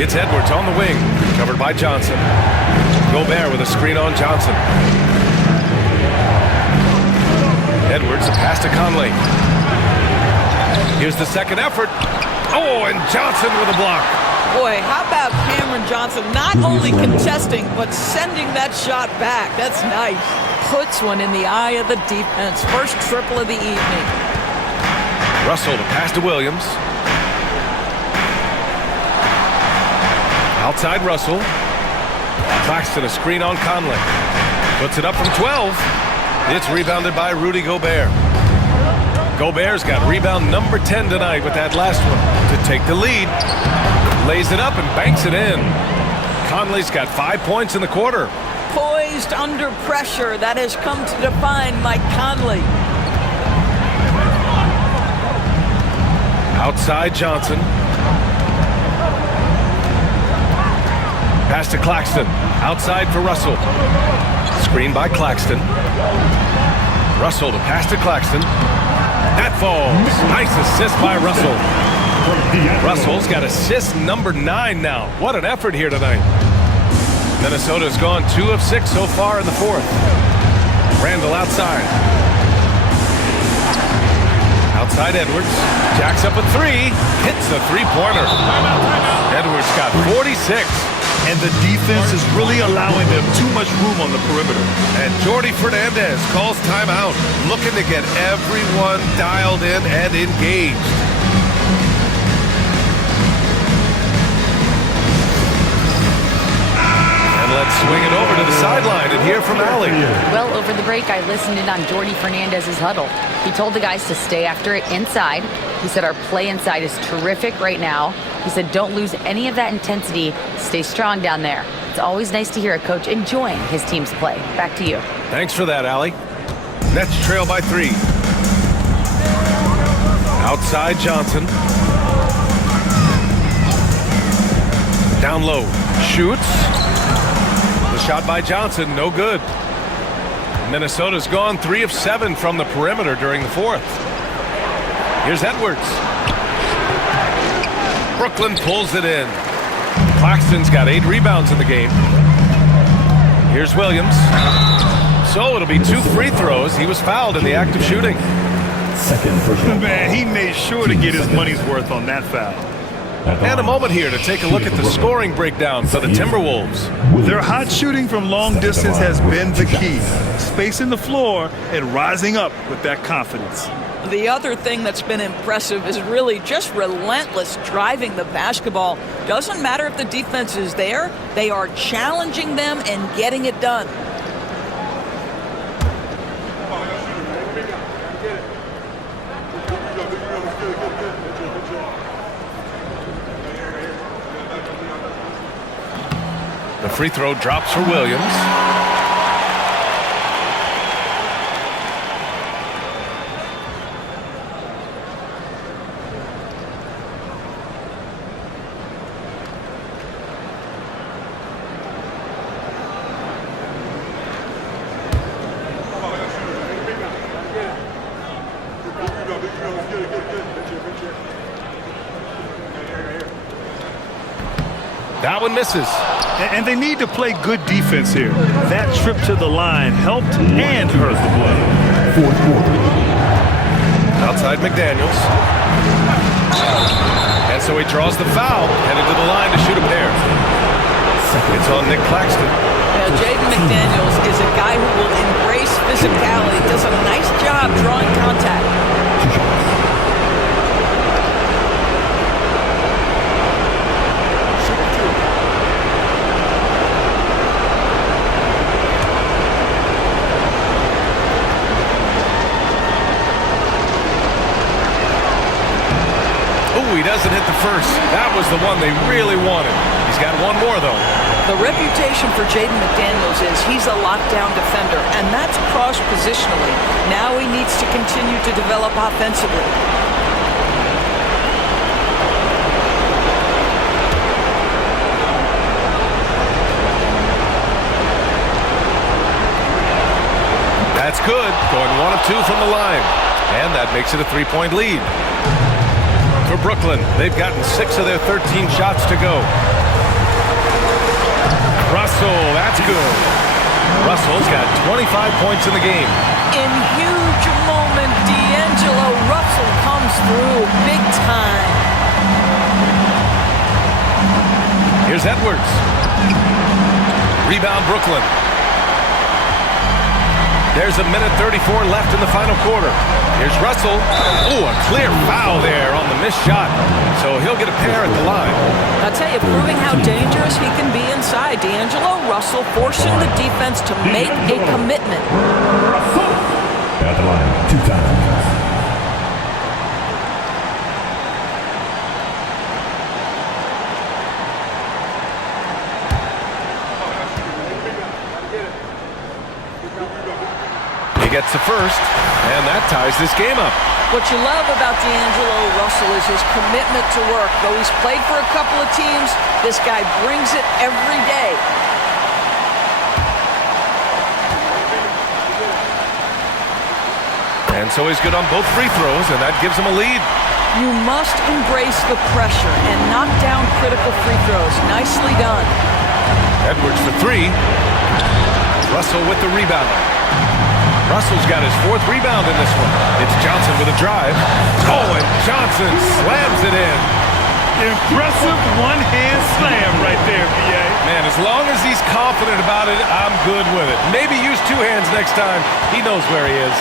It's Edwards on the wing, covered by Johnson. Gobert with a screen on Johnson. Edwards, a pass to Conley. Here's the second effort. Oh, and Johnson with a block. Boy, how about Cameron Johnson not only contesting, but sending that shot back? That's nice. Puts one in the eye of the defense. First triple of the evening. Russell to pass to Williams. Outside Russell. Claxton a screen on Conley. Puts it up from 12. It's rebounded by Rudy Gobert. Gobert's got rebound number 10 tonight with that last one to take the lead. Lays it up and banks it in. Conley's got 5 points in the quarter. Poised under pressure. That has come to define Mike Conley. Outside Johnson. Pass to Claxton. Outside for Russell. Screen by Claxton. Russell to pass to Claxton. That falls. Nice assist by Russell. Russell's got assist number 9 now. What an effort here tonight. Minnesota's gone 2 of 6 so far in the fourth. Randall outside. Outside Edwards. Jacks up a 3. Hits a three-pointer. Edwards got 46. And the defense is really allowing them too much room on the perimeter. And Jordy Fernandez calls timeout, looking to get everyone dialed in and engaged. And let's swing it over to the sideline and hear from Allie. Well, over the break, I listened in on Jordy Fernandez's huddle. He told the guys to stay after it inside. He said our play inside is terrific right now. He said don't lose any of that intensity. Stay strong down there. It's always nice to hear a coach enjoying his team's play. Back to you. Thanks for that, Allie. Nets trail by 3. Outside Johnson. Down low. Shoots. The shot by Johnson, no good. Minnesota's gone 3 of 7 from the perimeter during the fourth. Here's Edwards. Brooklyn pulls it in. Claxton's got 8 rebounds in the game. Here's Williams. So it'll be 2 free throws. He was fouled in the act of shooting. Man, he made sure to get his money's worth on that foul. And a moment here to take a look at the scoring breakdown for the Timberwolves. Their hot shooting from long distance has been the key. Spacing the floor and rising up with that confidence. The other thing that's been impressive is really just relentless driving the basketball. Doesn't matter if the defense is there, they are challenging them and getting it done. The free throw drops for Williams. That one misses. And they need to play good defense here. That trip to the line helped and hurt the play. Fourth quarter. Outside McDaniels. And so he draws the foul, headed to the line to shoot a pair. It's on Nick Claxton. Yeah, Jaden McDaniels is a guy who will embrace physicality. Does a nice job drawing contact. He doesn't hit the first. That was the one they really wanted. He's got one more, though. The reputation for Jaden McDaniels is he's a lockdown defender, and that's cross-positionally. Now he needs to continue to develop offensively. That's good. Going 1 of 2 from the line. And that makes it a 3-point lead. For Brooklyn, they've gotten 6 of their 13 shots to go. Russell, that's good. Russell's got 25 points in the game. In huge moment, D'Angelo Russell comes through big time. Here's Edwards. Rebound Brooklyn. There's a minute 34 left in the final quarter. Here's Russell. Ooh, a clear foul there on the missed shot. So he'll get a pair at the line. I'll tell you, proving how dangerous he can be inside. D'Angelo Russell forcing the defense to make a commitment. At the line, 2 times. He gets the first, and that ties this game up. What you love about D'Angelo Russell is his commitment to work. Though he's played for a couple of teams, this guy brings it every day. And so he's good on both free throws, and that gives him a lead. You must embrace the pressure and knock down critical free throws. Nicely done. Edwards for three. Russell with the rebound. Russell's got his fourth rebound in this one. It's Johnson with a drive. Oh, and Johnson slams it in. Impressive one-hand slam right there, B.A. Man, as long as he's confident about it, I'm good with it. Maybe use two hands next time. He knows where he is.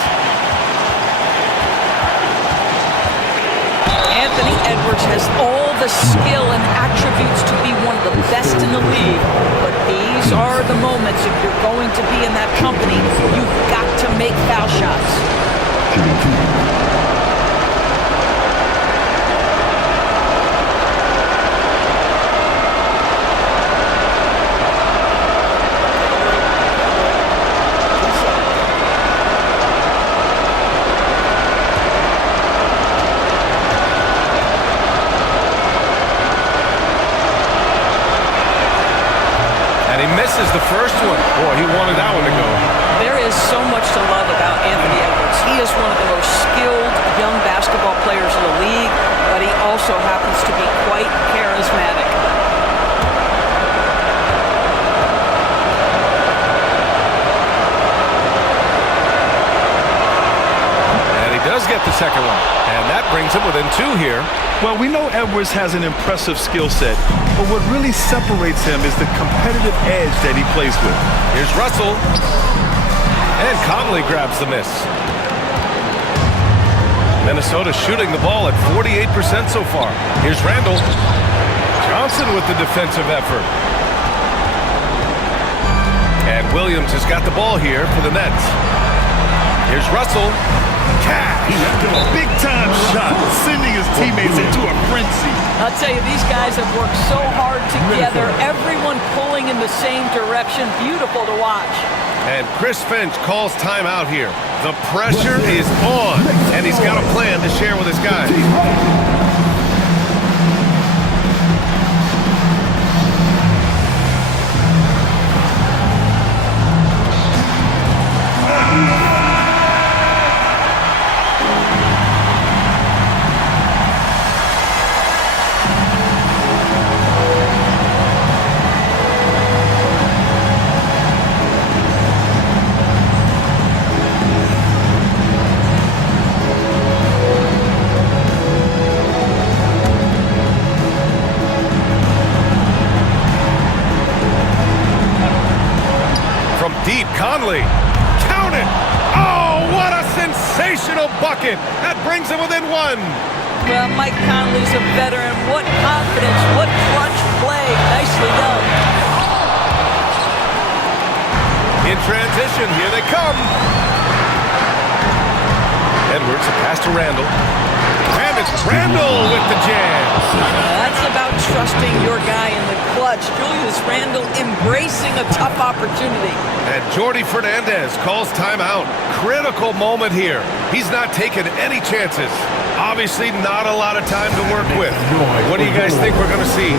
Anthony Edwards has all the skill and attributes to be one of the best in the league. But these are the moments, if you're going to be in that company, you've got to make foul shots. Misses the first one. Boy, he wanted that one to go. There is so much to love about Anthony Edwards. He is one of the most skilled young basketball players in the league, but he also happens to be quite charismatic. And he does get the second one, and that brings him within two here. Well, we know Edwards has an impressive skill set, but what really separates him is the competitive edge that he plays with. Here's Russell, and Conley grabs the miss. Minnesota shooting the ball at 48% so far. Here's Randall. Johnson with the defensive effort. And Williams has got the ball here for the Nets. Here's Russell. Cash! A big-time shot, sending his teammates into a frenzy. I'll tell you, these guys have worked so hard together. Everyone pulling in the same direction. Beautiful to watch. And Chris Finch calls timeout here. The pressure is on, and he's got a plan to share with his guys. Conley, count it! Oh, what a sensational bucket! That brings him within one. Well, Mike Conley's a veteran. What confidence, what clutch play. Nicely done. In transition, here they come. Edwards, a pass to Randall. And it's Randall with the jam. That's about trusting your guy in the clutch. Julius Randall embracing a tough opportunity. And Jordi Fernandez calls timeout. Critical moment here. He's not taking any chances. Obviously not a lot of time to work with. What do you guys think we're going to see?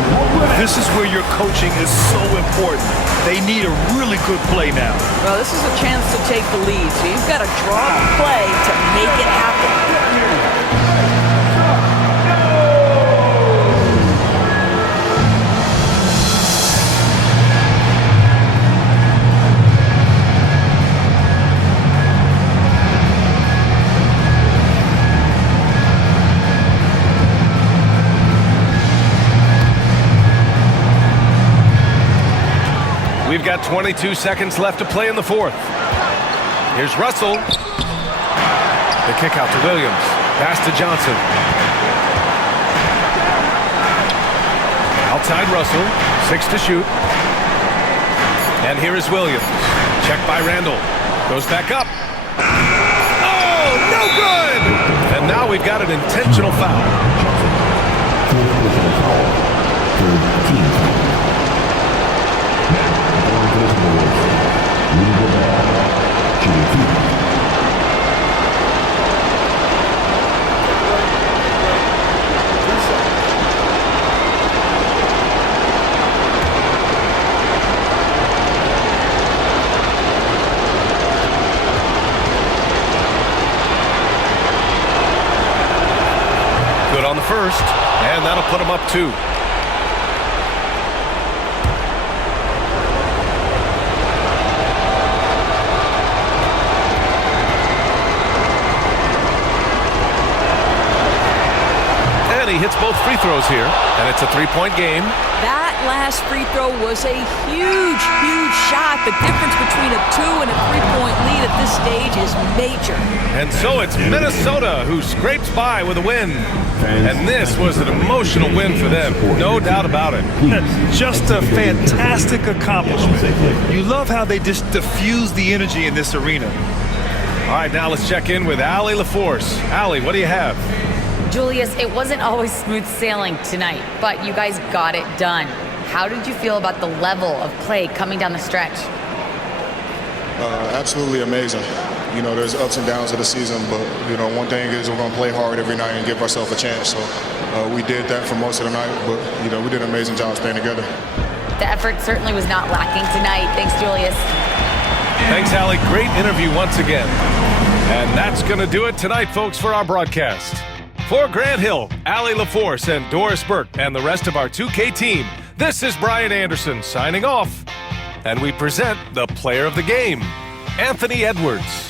This is where your coaching is so important. They need a really good play now. Well, this is a chance to take the lead. So you've got to draw a play to make it happen. We've got 22 seconds left to play in the fourth. Here's Russell. The kick out to Williams. Pass to Johnson. Outside Russell. 6 to shoot. And here is Williams. Checked by Randall. Goes back up. Oh, no good! And now we've got an intentional foul. the first, and that'll put them up 2. And he hits both free throws here, and it's a 3-point game. That last free throw was a huge, huge shot. The difference between a 2 and a 3-point lead at this stage is major. And so it's Minnesota who scrapes by with a win. And this was an emotional win for them, no doubt about it. Just a fantastic accomplishment. You love how they just diffuse the energy in this arena. All right, now let's check in with Allie LaForce. Allie, what do you have? Julius, it wasn't always smooth sailing tonight, but you guys got it done. How did you feel about the level of play coming down the stretch? Absolutely amazing. You know, there's ups and downs of the season, but, you know, one thing is we're going to play hard every night and give ourselves a chance. So we did that for most of the night, but, you know, we did an amazing job staying together. The effort certainly was not lacking tonight. Thanks, Julius. Thanks, Allie. Great interview once again. And that's going to do it tonight, folks, for our broadcast. For Grant Hill, Allie LaForce, and Doris Burke, and the rest of our 2K team, this is Brian Anderson signing off. And we present the player of the game, Anthony Edwards.